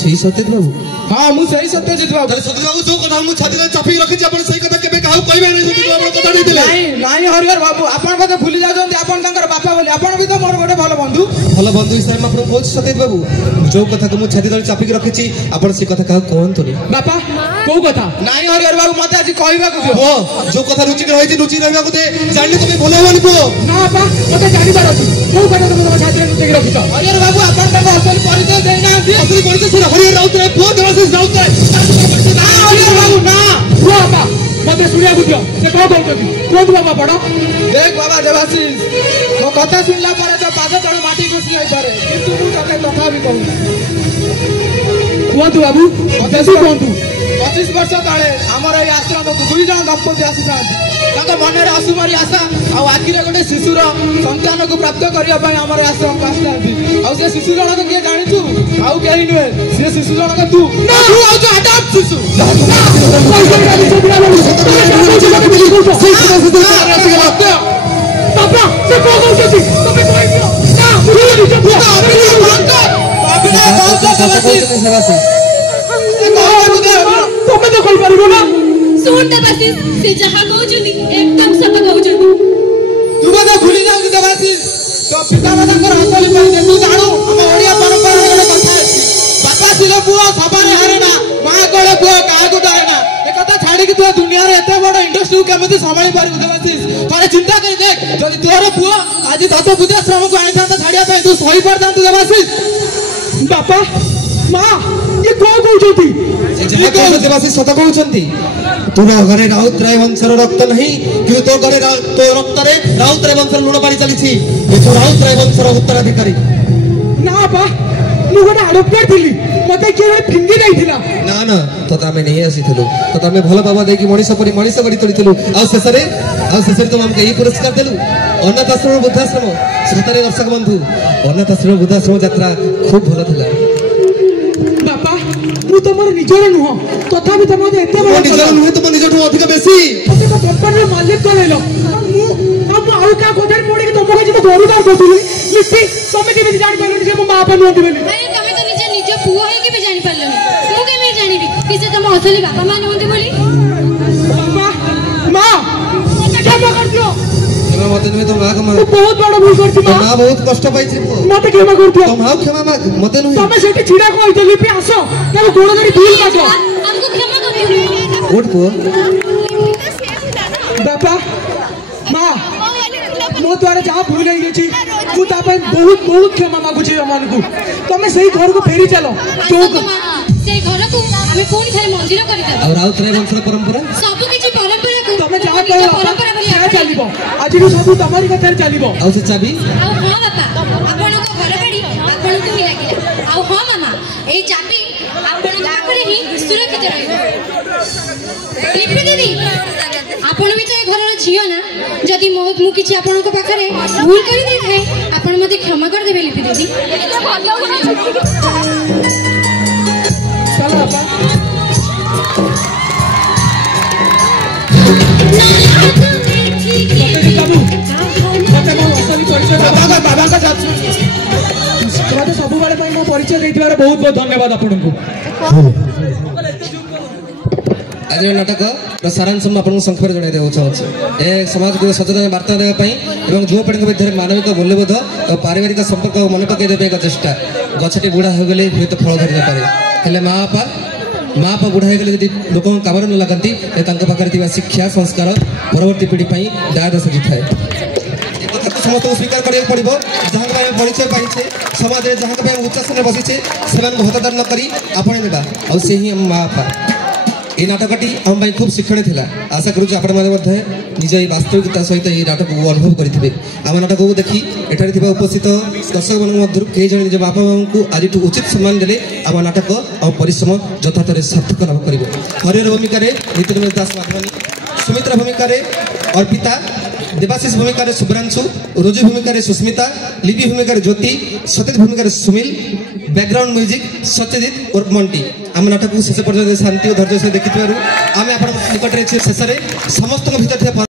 ସେଇ ସତ୍ୟ ବାବୁ ହଁ ମୁଁ ସେଇ ସତ୍ୟଜିତ ବାବୁ। ସତ୍ୟ ବାବୁ ଯୋଉ କଥା ମୁଁ ଛାତିରେ ଚାପିକି ରଖିଛି ଆପଣ ସେଇ କଥା କେବେ କାହାକୁ କହିବେ ନାହିଁ ସତ୍ୟ ବାବୁ କଥା ଦେଇଥିଲେ ନାଇଁ ହରିହର ବାବୁ ଆପଣ ବୋଧେ ଭୁଲି ଯାଉଛନ୍ତି ଆପଣ ତାଙ୍କର ବାପା ବୋଲି। ଆପଣ ବି ତ ମୋର ଗୋଟେ ଭଲ ବନ୍ଧୁ ହିସାବରେ ମୁଁ ଆପଣଙ୍କୁ କହୁଛି ସତ୍ୟ ବାବୁ ଯୋଉ କଥାକୁ ମୁଁ ଛାତି ତଳେ ଚାପିକି ରଖିଛି ଆପଣ ସେ କଥା କାହାକୁ କୁହନ୍ତୁନି। ବାପା କୋଉ କଥା? ନାଇଁ ହରିହର ବାବୁ ମତେ ଆଜି କହିବାକୁ ଦିଅ। ପୁଅ ଯୋଉ କଥା ଲୁଚିକି ରହିଛି ଲୁଚି ରହିବାକୁ ଦେ ଜାଣିଲେ ତମେ ଭଲ ହବନି ପୁଅ। ନା ବାପା ମତେ ଜାଣିବାର ଅଛି କୋଉ କଥା ତମେ ତମ ଛାତିରେ ଲୁଚେଇକି ରଖିଛ? ହରିହର ବାବୁ ଆପଣ ତାଙ୍କ ଅସଲି ପରିଚୟ ଦେଇନାହାନ୍ତି। ଅସଲି ପରିଚୟ ସେ ହରିହର ରାଉତରାୟ ପୁଅ ଦେବାଶିଷ ରାଉତରାୟ। ନା ହରିହର ବାବୁ ନା କୁହ ବାପା ମତେ ଶୁଣିବାକୁ ଦିଅ ସେ କଣ କହୁଛନ୍ତି କୁହନ୍ତୁ ବାବା ବଡ। ଦେଖ ବାବା ଦେବାଶିଷ ମୋ କଥା ଶୁଣିଲା ପରେ ତ ପାଦ ତଳୁ ମାଟି ଖସି ଯାଇପାରେ କିନ୍ତୁ ମୁଁ ତତେ ତଥାପି କହୁଛି। କୁହନ୍ତୁ ବାବୁ ମତେ କୁହନ୍ତୁ। 25 ବର୍ଷ ତଳେ ଆମର ଏଇ ଆଶ୍ରମକୁ 2 ଜଣ ଦମ୍ପତି ଆସିଥାନ୍ତି। ତାଙ୍କ ମନରେ ଅସୁମାରୀ ଆଶା ଆଉ ଆଖିରେ ଗୋଟେ ଶିଶୁର ସନ୍ତାନକୁ ପ୍ରାପ୍ତ କରିବା ପାଇଁ ଆମର ଏ ଆଶ୍ରମକୁ ଆସିଥାନ୍ତି। ଆଉ ସେ ଶିଶୁ ଜଣକ କିଏ ଜାଣିଛୁ? ଆଉ କେହି ନୁହେଁ ସେ ଶିଶୁ ଜଣକ ତୁ ହଉଛୁ ଆଡପ୍ଟ ଶିଶୁ। ତମେ ତ କହିପାରିବ ନା? ଶୁଣ ଦେବାଶିଷ ସେ ଯାହା କହୁଛନ୍ତି ଏକଦମ ସତ କହୁଛନ୍ତି। ତୁ ବୋଧେ ଭୁଲି ଯାଉଛୁ ଦେବାଶିଷ ତୋ ପିତାମାତାଙ୍କର ଅସଲି ପରିଚୟ ତୁ ଜାଣୁ। ଆମ ଓଡିଆ ପରମ୍ପରାରେ ଗୋଟେ କଥା ଅଛି ବାପା ଥିଲେ ପୁଅ ସବାରେ ହାରେ ନା ମା କଳେ ପୁଅ କାହାକୁ ଡରେ ନା। ଏକଥା ଛାଡିକି ତୁ ଦୁନିଆରେ ଏତେ ବଡ ଇଣ୍ଡଷ୍ଟ୍ରିକୁ କେମିତି ସମ୍ଭାଳି ପାରିବୁ ଦେବାଶିଷ? ଥରେ ଚିନ୍ତା କରି ଦେଖ ଯଦି ତୋର ପୁଅ ଆଜି ଦତ୍ତ ବୃଦ୍ଧାଶ୍ରମକୁ ଆଣିଥାନ୍ତା ଛାଡିବା ପାଇଁ ତୁ ସହି ପାରିଥାନ୍ତୁ ଦେବାଶିଷ? ବାପା ମା ଇଏ କଣ କହୁଛନ୍ତି? ଦେବାଶିଷ ସତ କହୁଛନ୍ତି ତୁମ ଘରେ ରାଉତରାୟ ବଂଶର ରକ୍ତ ନାହିଁ କିନ୍ତୁ ତୋ ଘରେ ତୋ ରକ୍ତରେ ରାଉତରାୟ ବଂଶର ଲୁଣ ପାଣି ଚାଲିଛି। ତୁ ରାଉତରାୟ ବଂଶର ଉତ୍ତରାଧିକାରୀ। ନା ବାପା ମୁଁ ଗୋଟେ ଆଡପ୍ଟର ଥିଲି ମତେ କିଏ ଗୋଟେ ଫିଙ୍ଗି ଦେଇଥିଲା। ନା ନା ତତେ ଆମେ ନେଇ ଆସିଥିଲୁ ତତେ ଆମେ ଭଲ ପାଇବା ଦେଇକି ମଣିଷ ପରି ମଣିଷ କରି ତୋଳିଥିଲୁ। ଆଉ ଶେଷରେ ତୁ ଆମକୁ ଏହି ପୁରସ୍କାର ଦେଲୁ ଅନାଥ ଆଶ୍ରମ ବୃଦ୍ଧାଶ୍ରମ। ସତରେ ଦର୍ଶକ ବନ୍ଧୁ ଅନାଥ ଆଶ୍ରମ ବୃଦ୍ଧାଶ୍ରମ ଯାତ୍ରା ଖୁବ ଭଲ ଥିଲା। ବାପା ମୁଁ ତମର ନିଜର ନୁହଁ ତଥାପି ତମେ ମତେ ଏତେ ବଡ ନିଜର ନୁହେଁ ତୁମ ନିଜଠୁ ଅଧିକ ବେଶୀ ମତେ ମୋ କମ୍ପାନୀର ମାଲିକ କହିଲ ମୁଁ ଆଉ କାହା କଥାରେ ପଡିକି ତମକୁ ଆଜି ମୋ ପରିବାର କରୁଥିଲି ଲିପି ତମେ କେମିତି ଜାଣିପାରିଲନି ଯେ ମୋ ମା ବାପା ନୁହନ୍ତି ବୋଲି? ଆରେ ତମେ ତ ନିଜ ପୁଅ ହେଇକି ବି ଜାଣିପାରିଲନି ମୁଁ କେମିତି ଜାଣିବି କି ସେ ତମ ଅସଲି ବାପା ମା ନୁହନ୍ତି ବୋଲି? ବାପା ମା କ୍ଷମା କରିଦିଅ ମତେ ନୁହେଁ ତୋ ମା କ୍ଷମା। ବହୁତ ବଡ ଭୁଲ କରିଛି ତୋ ମା ବହୁତ କଷ୍ଟ ପାଇଛି ମତେ କ୍ଷମା କରିଦିଅ। ତୋ ମା କ୍ଷମା ମାଗ ମତେ ନୁହେଁ। ତମେ ସେଠି ଛିଡା କହିଛ ଲିପି ଆସ ତାକୁ ଗୋଡ ଧରି ଭୁଲ ମାଗ। ଆମକୁ କ୍ଷମା କରିଦିଅ। ଉଠ ପୁଅ। ବାପା ମା ମୋ ଦ୍ୱାରା ଯାହା ଭୁଲ ହେଇଯାଇଛି ମୁଁ ତା ପାଇଁ ବହୁତ ବହୁତ କ୍ଷମା ମାଗୁଛି ତମମାନଙ୍କୁ। ତମେ ସେଇ ଘରକୁ ଫେରି ଚାଲ ସେଇ ଘରକୁ ଆମେ ପୁଣି ଥରେ ମନ୍ଦିର କରିଦେବା। ଆଉ ରାଉତରାୟ ବଂଶର ପରମ୍ପରା ସବୁ କିଛି ପରମ୍ପରାକୁ ତମେ ଯାହା କହିବ ପରମ୍ପରା ବୋଲି ସେୟା ଚାଲିବ ଆଜିଠୁ ସବୁ ତମରି କଥାରେ ଚାଲିବ। ଆଉ ସେ ଚାବି ଆଉ ହଁ ବାପା ଆପଣଙ୍କ ଘର ବାଡି ଆପଣଙ୍କୁ ହିଁ ଲାଗିଲା। ଆଉ ହଁ ମାମା ଏଇ ଚାବି ଆପଣଙ୍କ ପାଖରେ ହିଁ ସୁରକ୍ଷିତ ରହିବ। ଲିପି ଦିଦି ଆପଣ ବି ତ ଏ ଘରର ଝିଅ ନା ଯଦି ମୁଁ କିଛି ଆପଣଙ୍କ ପାଖରେ ଭୁଲ କରିଦେଇଥାଏ ଆପଣ ମତେ କ୍ଷମା କରିଦେବେ ଲିପି ଦିଦି। ଚାଲ ବାପା। ମତେ ସବୁବେଳେ ପାଇଁ ମୋ ପରିଚୟ ଦେଇଥିବାର ବହୁତ ବହୁତ ଧନ୍ୟବାଦ ଆପଣଙ୍କୁ। ଆଜିର ନାଟକର ସାରାଂଶ ମୁଁ ଆପଣଙ୍କୁ ସଂକ୍ଷେପରେ ଜଣାଇ ଦେବାକୁ ଚାହୁଁଛି। ଏ ସମାଜକୁ ସଚେତନ ବାର୍ତ୍ତା ଦେବା ପାଇଁ ଏବଂ ଯୁବପିଢ଼ିଙ୍କ ଭିତରେ ମାନବିକ ମୂଲ୍ୟବୋଧ ଓ ପାରିବାରିକ ସମ୍ପର୍କକୁ ମନେ ପକାଇ ଦେବା ପାଇଁ ଏକ ଚେଷ୍ଟା। ଗଛଟି ବୁଢ଼ା ହୋଇଗଲେ ହୁଏତ ଫଳ ଧରି ନପାରେ ହେଲେ ମା ବାପା ବୁଢ଼ା ହେଇଗଲେ ଯଦି ଲୋକଙ୍କ କାମରେ ନ ଲାଗନ୍ତି ତାଙ୍କ ପାଖରେ ଥିବା ଶିକ୍ଷା ସଂସ୍କାର ପରବର୍ତ୍ତୀ ପିଢ଼ି ପାଇଁ ଦାୟଦ ସାଜିଥାଏ। ଏ କଥାକୁ ସମସ୍ତଙ୍କୁ ସ୍ୱୀକାର କରିବାକୁ ପଡ଼ିବ। ଯାହାଙ୍କ ପାଇଁ ଆମେ ପରିଚୟ ପାଇଛେ ସମାଜରେ ଯାହାଙ୍କ ପାଇଁ ଉଚ୍ଚ ସ୍ଥାନରେ ବସିଛେ ସେମାନଙ୍କୁ ହତାଦର ନ କରି ଆପଣେଇ ନେବା ଆଉ ସେ ହିଁ ଆମ ମା ବାପା। এই নাটকটি ଆମ ପାଇଁ খুব শিক্ষণীয় ଥିଲା। আশা করুଛୁ ଆପଣମାନେ ମଧ୍ୟ ନିଜ এই ବାସ୍ତବିକତା ସହିତ এই ନାଟକକୁ ଅନୁଭବ କରିଥିବେ। ଆମ ନାଟକକୁ ଦେଖି ଏଠାରେ ଥିବା ଉପସ୍ଥିତ ଦର୍ଶକମାନଙ୍କ ମଧ୍ୟରୁ କେହି ଜଣେ ନିଜ ବାପା ମାଆଙ୍କୁ ଆଜିଠୁ ଉଚିତ ସମ୍ମାନ ଦେଲେ ଆମ ନାଟକ ଆମ ପରିଶ୍ରମ ଯଥାର୍ଥରେ ସାର୍ଥକ ଲାଭ କରିବ। ହରିହର ଭୂମିକାରେ ନିତିନ ଦାସ ମାଧବାନୀ, ସୁମିତ୍ରା ଭୂମିକାରେ ଅର୍ପିତା, ଦେବାଶିଷ ଭୂମିକାରେ ଶୁଭ୍ରାଂଶୁ, ରୋଜି ଭୂମିକାରେ ସୁସ୍ମିତା, ଲିପି ଭୂମିକାରେ ଜ୍ୟୋତି, ସତେଜ ଭୂମିକାରେ ସୁମିଲ, ବ୍ୟାକଗ୍ରାଉଣ୍ଡ ମ୍ୟୁଜିକ୍ ସତ୍ୟଜିତ ଓର୍ଫ ମଣ୍ଟି। ଆମ ନାଟକକୁ ଶେଷ ପର୍ଯ୍ୟନ୍ତ ଶାନ୍ତି ଓ ଧୈର୍ଯ୍ୟ ସହ ଦେଖିଥିବାରୁ ଆମେ ଆପଣଙ୍କ ନିକଟରେ ଶେଷରେ ସମସ୍ତଙ୍କ ଭିତରେ ଥିବା